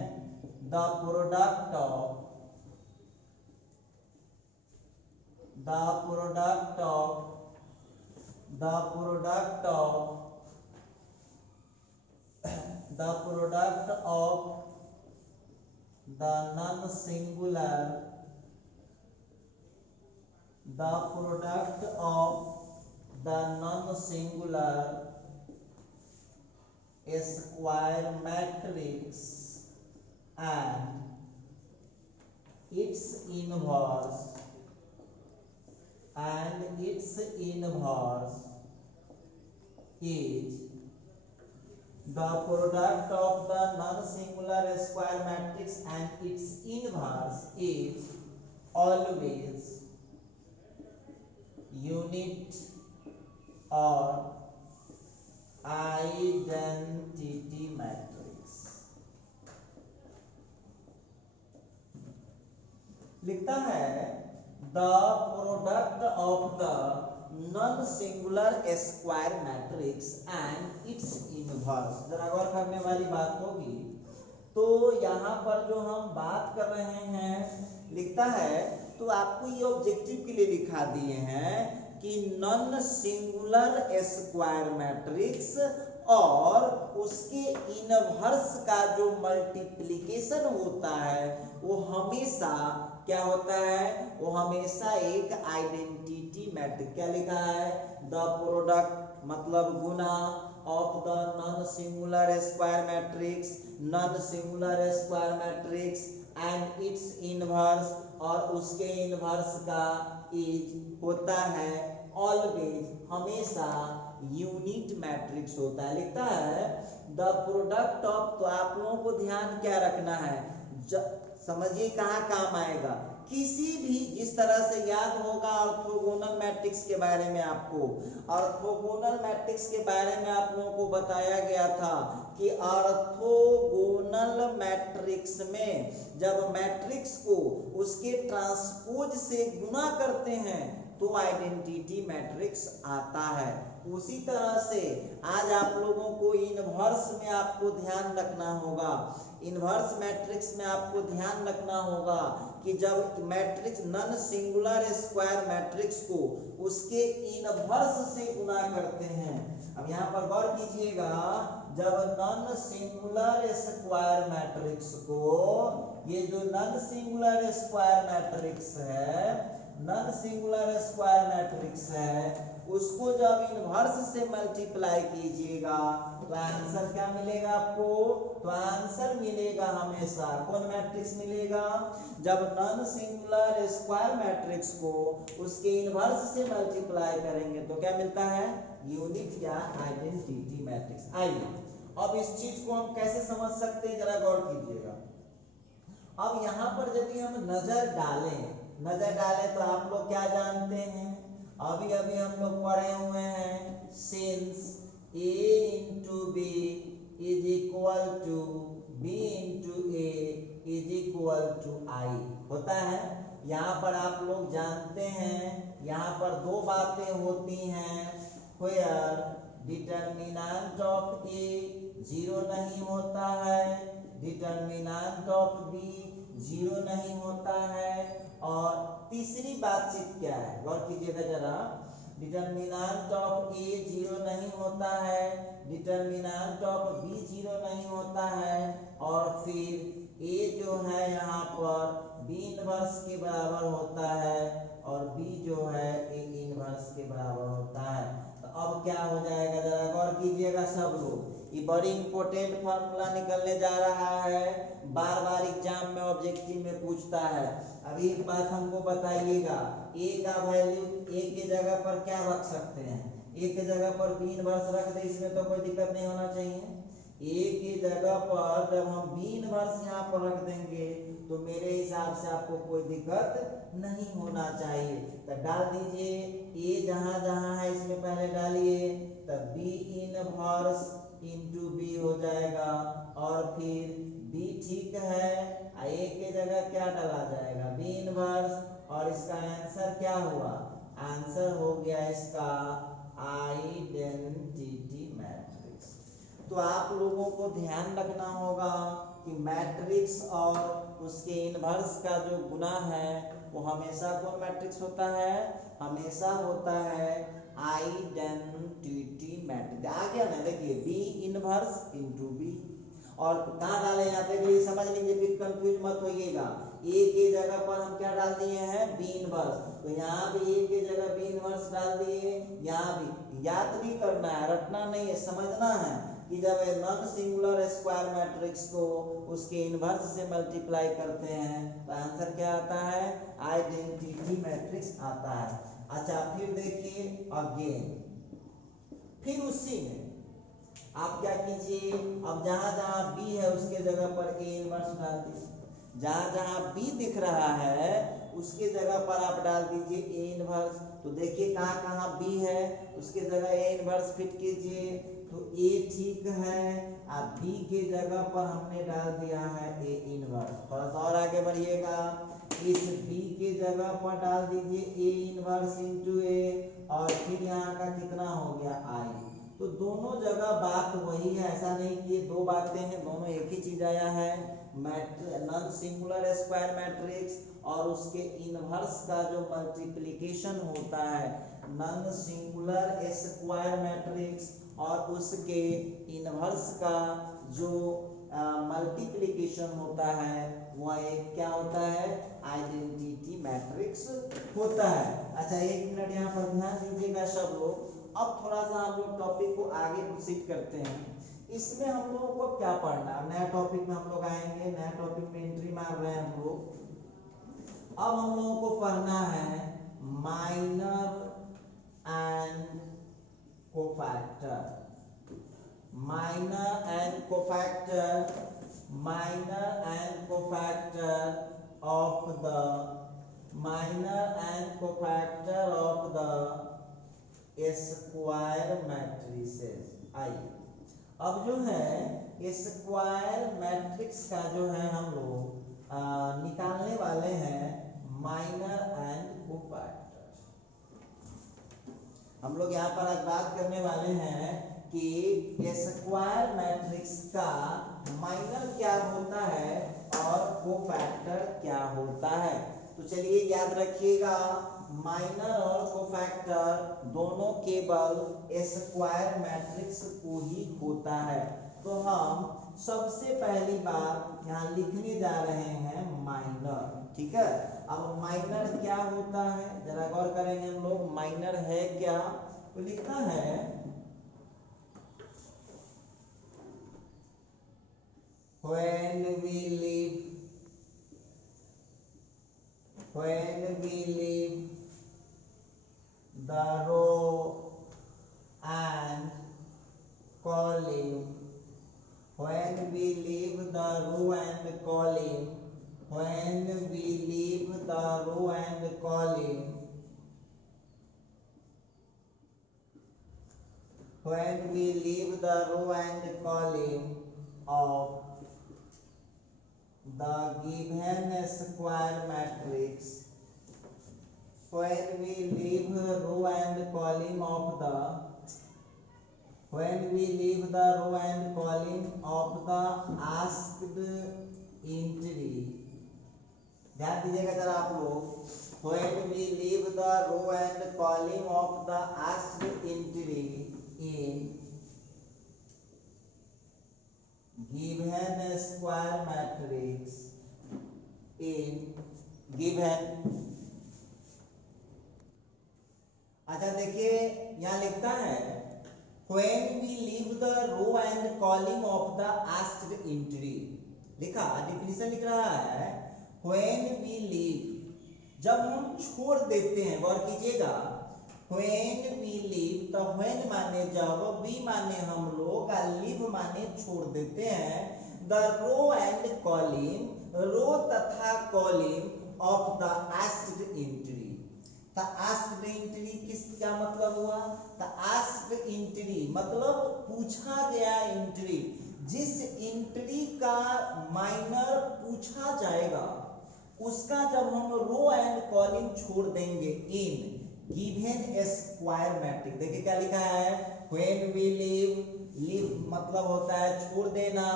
the product of the non-singular square matrix and its inverse is the product of the non-singular square matrix and its inverse is always unit or identity matrix। लिखता है the product of the non singular square matrix and its inverse. जरा गौर करने वाली बात होगी। तो यहाँ पर जो हम बात कर रहे हैं, लिखता है तो आपको ये ऑब्जेक्टिव के लिए दिखा दिए हैं कि नॉन सिंगुलर स्क्वायर मैट्रिक्स और उसके इनवर्स का जो मल्टीप्लिकेशन होता है वो हमेशा क्या होता है? वो हमेशा एक आइडेंटिटी मैट्रिक्स। क्या लिखा है? द प्रोडक्ट मतलब गुना of the non singular square matrix and its inverse, और उसके इनवर्स का इज होता है ऑलवेज हमेशा यूनिट मैट्रिक्स होता है। लिखता है द प्रोडक्ट ऑफ, तो आप लोगों को ध्यान क्या रखना है, समझिए कहाँ काम आएगा। किसी भी, जिस तरह से याद होगा ऑर्थोगोनल मैट्रिक्स के बारे में, आपको ऑर्थोगोनल मैट्रिक्स के बारे में आप लोगों को बताया गया था कि ऑर्थोगोनल मैट्रिक्स में जब मैट्रिक्स को उसके ट्रांसपोज से गुना करते हैं तो आइडेंटिटी मैट्रिक्स आता है। उसी तरह से आज आप लोगों को इनवर्स में आपको ध्यान रखना होगा, इनवर्स मैट्रिक्स में आपको ध्यान रखना होगा कि जब matrix non singular square matrix को उसके इनवर्स से गुना करते हैं। अब यहाँ पर गौर कीजिएगा, जब नॉन सिंगुलर स्क्वायर मैट्रिक्स को, ये जो नॉन सिंगुलर स्क्वायर मैट्रिक्स है, नॉन सिंगुलर स्क्वायर मैट्रिक्स है, उसको जब इनवर्स से मल्टीप्लाई कीजिएगा तो आंसर क्या मिलेगा आपको, तो आंसर मिलेगा हमेशा कौन मैट्रिक्स मिलेगा, जब नॉन सिंगुलर स्क्वायर मैट्रिक्स को उसके इनवर्स से मल्टीप्लाई करेंगे तो क्या मिलता है, यूनिट या आइडेंटिटी मैट्रिक्स। आइए अब इस चीज को हम कैसे समझ सकते हैं, जरा गौर कीजिएगा। अब यहाँ पर यदि हम नजर डालें तो आप लोग क्या जानते हैं, अभी अभी हम लोग पढ़े हुए हैं, since a into b is equal to b into a is equal to I होता है। यहाँ पर आप लोग जानते हैं, यहाँ पर दो बातें होती हैं, where डिटर्मिनेंट ऑफ a 0 नहीं होता है, डिटर्मिनेंट ऑफ b 0 नहीं होता है, और तीसरी बातचीत क्या है, गौर कीजिएगा जरा, डिटर्मिनेंट ऑफ a 0 नहीं होता है, डिटर्मिनेंट ऑफ b 0 नहीं होता है, और फिर a जो है यहाँ पर b इनवर्स के बराबर होता है और b जो है a इनवर्स के बराबर होता है। तो अब क्या हो जाएगा, जरा गौर कीजिएगा सब लोग, ये बड़ी इंपॉर्टेंट फार्मूला निकलने जा रहा है, बार बार एग्जाम में ऑब्जेक्टिव में पूछता है। अभी एक बात हमको बताइएगा, a का वैल्यू a के जगह पर क्या रख सकते हैं, a के जगह पर b इनवर्स रख दे, इसमें तो कोई दिक्कत नहीं होना चाहिए। a के जगह पर जब हम b इनवर्स यहाँ पर रख देंगे तो मेरे हिसाब से आपको कोई दिक्कत नहीं होना चाहिए। तो डाल दीजिए a जहाँ जहाँ है इसमें पहले डालिए, तब b इनवर्स इंटू b हो जाएगा, और फिर b ठीक है, a के जगह क्या डाला जाएगा, b इनवर्स, और इसका आंसर क्या हुआ, आंसर हो गया इसका आइडेंटिटी मैट्रिक्स। तो आप लोगों को ध्यान रखना होगा कि मैट्रिक्स और उसके इनवर्स का जो गुना है वो हमेशा कौन मैट्रिक्स होता है, हमेशा होता है आइडेंटिटी मैट्रिक्स। आ गया ना, देखिए b इनवर्स इंटू b, और कहाँ डाले यहाँ पे भी समझ लीजिए, फिर कंफ्यूज मत होइएगा। a के जगह पर हम क्या डाल दिए हैं, b इनवर्स, तो यहाँ भी a के जगह b इनवर्स डाल दिए, यहाँ भी याद भी करना है, रटना नहीं है, समझना है कि जब नॉन सिंगुलर स्क्वायर मैट्रिक्स को उसके इनवर्स से मल्टीप्लाई करते हैं तो आंसर क्या आता है, आइडेंटिटी मैट्रिक्स आता है। अच्छा फिर देखिए अगेन, फिर उसी में आप क्या कीजिए, अब जहां जहां b है उसके जगह पर a इनवर्स डाल दीजिए, जहां जहां b दिख रहा है उसके जगह पर आप डाल दीजिए a इनवर्स। तो देखिए कहाँ कहाँ b है उसके जगह a इनवर्स फिट कीजिए, तो a ठीक है, अब b के जगह पर हमने डाल दिया है a इनवर्स। थोड़ा सा और आगे बढ़िएगा, इस b के जगह पर डाल दीजिए a इनवर्स इंटू a, और फिर यहाँ का कितना हो गया i। तो दोनों जगह बात वही है, ऐसा नहीं कि ये दो बातें हैं, दोनों एक ही चीज आया है, नॉन सिंगुलर स्क्वायर मैट्रिक्स और उसके इनवर्स का जो मल्टीप्लिकेशन होता है, नॉन सिंगुलर स्क्वायर मैट्रिक्स और उसके इनवर्स का जो मल्टीप्लिकेशन होता है वह एक क्या होता है, आइडेंटिटी मैट्रिक्स होता है। अच्छा एक मिनट यहाँ पर ध्यान दीजिएगा सब लोग। अब थोड़ा सा हम लोग टॉपिक को आगे प्रोसीड करते हैं। इसमें हम लोगों को क्या पढ़ना है, नया टॉपिक में हम लोग आएंगे, नया टॉपिक में एंट्री मार रहे हैं हम लोग। अब हम लोगों को पढ़ना है minor and cofactor. Minor and cofactor of the square matrices. आइए अब जो है स्क्वायर मैट्रिक्स का जो है हम लोग निकालने वाले हैं माइनर एंड कोफैक्टर। हम लोग यहाँ पर आज बात करने वाले हैं कि स्क्वायर मैट्रिक्स का माइनर क्या होता है और कोफैक्टर क्या होता है। तो चलिए याद रखिएगा, माइनर और कोफैक्टर दोनों केवल स्क्वायर मैट्रिक्स को ही होता है। तो हम सबसे पहली बात यहाँ लिखने जा रहे हैं माइनर, ठीक है। अब माइनर क्या होता है जरा गौर करेंगे हम लोग, माइनर है क्या। तो लिखना है when we leave the row and column, when we leave the row and column, when we leave the row and column, when we leave the row and column of the given square matrix, when we leave row and column of the, when we leave the row and column of the asked entry, ध्यान दीजिएगा जरा आप लोग, when we leave the row and column of the asked entry in given square matrix, in given, अच्छा देखिए यहाँ लिखता है when we leave the row and column of the asked entry, लिखा डिफिनीशन लिख रहा है when we leave, जब हम छोड़ देते हैं, गौर कीजिएगा, when we leave, तो when माने जब, we माने हम लोग, leave माने छोड़ देते हैं, the row and column, रो तथा column of the asked entry। तो asked entry किस क्या मतलब हुआ, तो asked entry मतलब पूछा गया एंट्री, जिस एंट्री का माइनर पूछा जाएगा उसका जब हम रो एंड कॉलम छोड़ देंगे इन गिवन स्क्वायर मैट्रिक्स। देखिए क्या लिखा है, व्हेन वी लीव, लीव मतलब होता है छोड़ देना,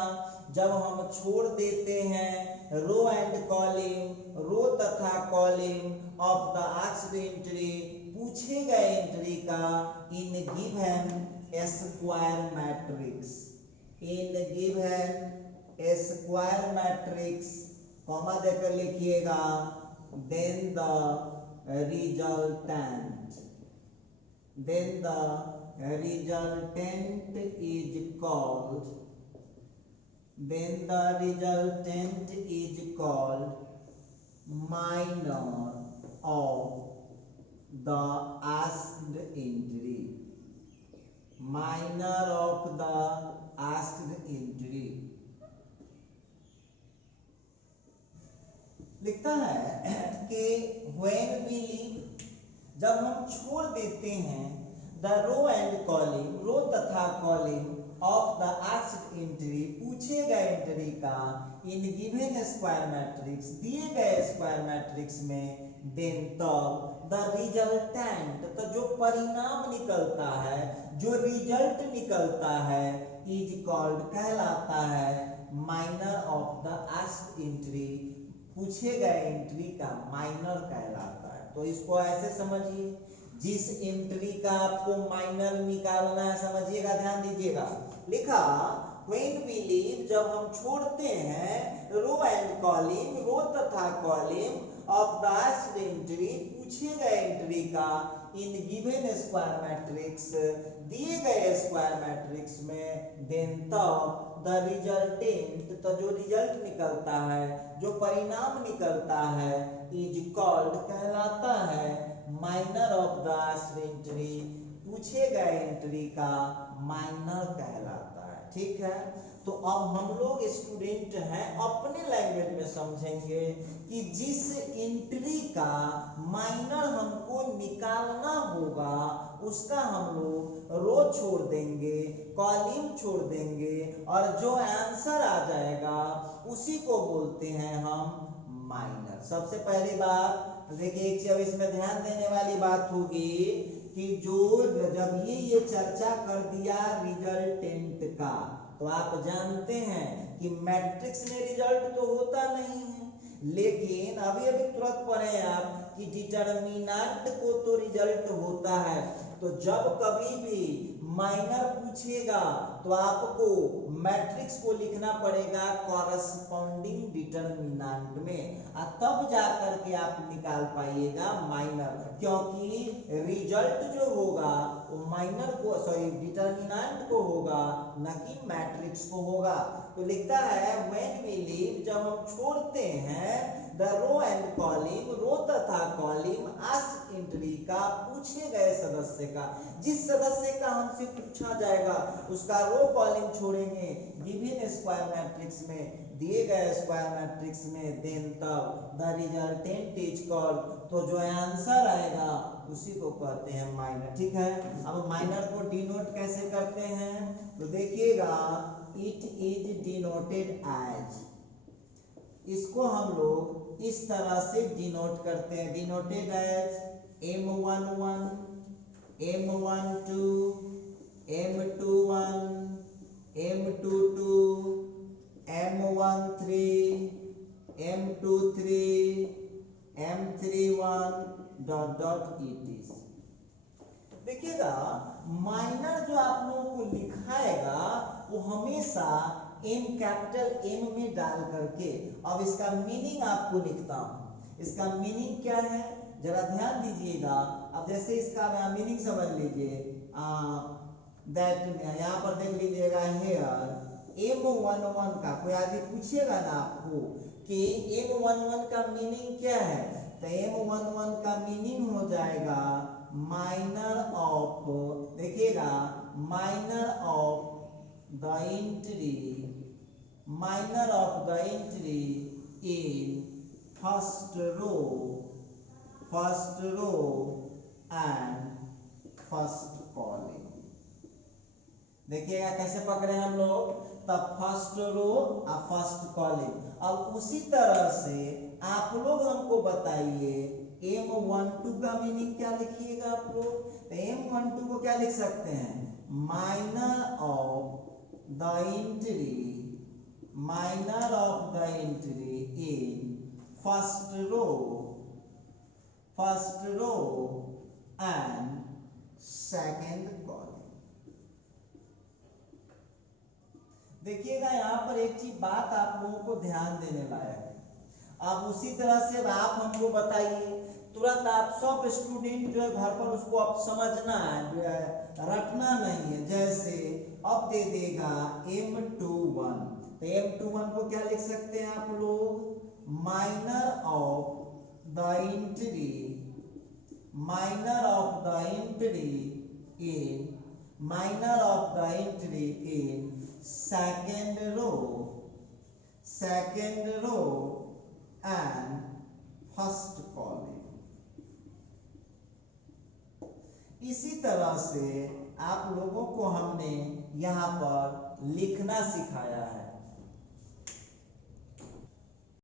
जब हम छोड़ देते हैं रो एंड कॉलम, रो तथा column of the asked entry, पूछे गए एंट्री का, in given square matrix, in given square matrix, comma देकर लिखिएगा, then the resultant, then the resultant is called, then the resultant is called minor of the asked entry, minor of the asked entry। लिखता है कि when we leave, जब हम छोड़ देते हैं the row and column, रो तथा column of the asked entry, पूछे गए एंट्री का, in given square matrix, दिए गए स्क्वायर मैट्रिक्स में, then तब the resultant, तो जो परिणाम निकलता है, जो रिजल्ट निकलता है, is called कहलाता है minor of the asked entry, पूछे गए एंट्री का माइनर कहलाता है। तो इसको ऐसे समझिए, जिस एंट्री का आपको माइनर निकालना है, समझिएगा ध्यान दीजिएगा, लिखा when we leave, जब हम छोड़ते हैं रो एंड कॉलम, रो तथा column of the asked entry, पूछे गए एंट्री का, इन गिवन स्क्वायर मैट्रिक्स, दिए गए स्क्वायर मैट्रिक्स में, देन तब द रिजल्टेंट, तो जो रिजल्ट निकलता है, जो परिणाम निकलता है, इज कॉल्ड कहलाता है माइनर ऑफ द एंट्री, पूछे गए एंट्री का माइनर कहलाता है। ठीक है, तो अब हम लोग स्टूडेंट हैं अपने लैंग्वेज में समझेंगे कि जिस एंट्री का माइनर हमको निकालना होगा उसका हम लोग रो छोड़ देंगे, कॉलम छोड़ देंगे, और जो आंसर आ जाएगा उसी को बोलते हैं हम माइनर। सबसे पहली बात देखिए, एक चीज इसमें ध्यान देने वाली बात होगी कि जो जब ये चर्चा कर दिया रिजल्टेंट का, तो आप जानते हैं कि मैट्रिक्स में रिजल्ट तो होता नहीं है, लेकिन अभी अभी तुरंत पढ़े आप कि डिटरमिनेंट को तो रिजल्ट होता है। तो जब कभी भी माइनर पूछेगा तो आपको मैट्रिक्स को लिखना पड़ेगा कॉरस्पॉन्डिंग डिटरमिनेंट में, तब जाकर के आप निकाल पाइएगा माइनर, क्योंकि रिजल्ट जो होगा वो माइनर को डिटरमिनेंट को होगा, न कि मैट्रिक्स को होगा। तो लिखता है व्हेन वी लीव, जब हम छोड़ते हैं the row and column, row तथा कॉलम आस्क एंट्री का, पूछे गए सदस्य का, जिस सदस्य का हमसे पूछा जाएगा उसका रो कॉलम छोड़ेंगे गिवन स्क्वायर मैट्रिक्स में, दिए गए स्क्वायर मैट्रिक्स में, देन तब द रिजल्टेंट इज कॉल्ड, तो जो आंसर आएगा उसी को कहते हैं माइनर। ठीक है, अब माइनर को डिनोट कैसे करते हैं, तो देखिएगा इट इज डिनोटेड एज, इसको हम लोग इस तरह से डिनोट करते हैं, denoted as M11, M12, M21, M22, M13, M23, M31 dot dot it. देखिएगा माइनर जो आप लोगों को लिखाएगा वो हमेशा एम कैपिटल एम में डाल करके, अब इसका मीनिंग आपको लिखता हूं। इसका मीनिंग क्या है जरा ध्यान दीजिएगा। अब जैसे इसका मीनिंग समझ लीजिए, दैट यहाँ पर देख लीजिएगा हेयर M11 का, कोई आदमी पूछेगा ना आपको कि M11 का मीनिंग क्या है, तो M11 का मीनिंग हो जाएगा माइनर ऑफ, देखिएगा minor of the entry, minor of the entry in first row and first column. देखिएगा कैसे पकड़े हम लोग, तब फर्स्ट रो और फर्स्ट कॉलम। अब उसी तरह से आप लोग हमको बताइए M12 का मीनिंग क्या लिखिएगा आप लोग, तो M12 को क्या लिख सकते हैं, minor of the entry, minor of the entry in first row and second column. देखिएगा यहाँ पर एक चीज बात आप लोगों को ध्यान देने लायक है। अब उसी तरह से आप हमको बताइए, तुरंत आप सब स्टूडेंट जो है घर पर उसको अब समझना है, रटना नहीं है। जैसे अब दे देगा M21, तो M21 को क्या लिख सकते हैं आप लोग, minor of the entry, minor of the entry in, minor of the entry in second row and first column. इसी तरह से आप लोगों को हमने यहाँ पर लिखना सिखाया है।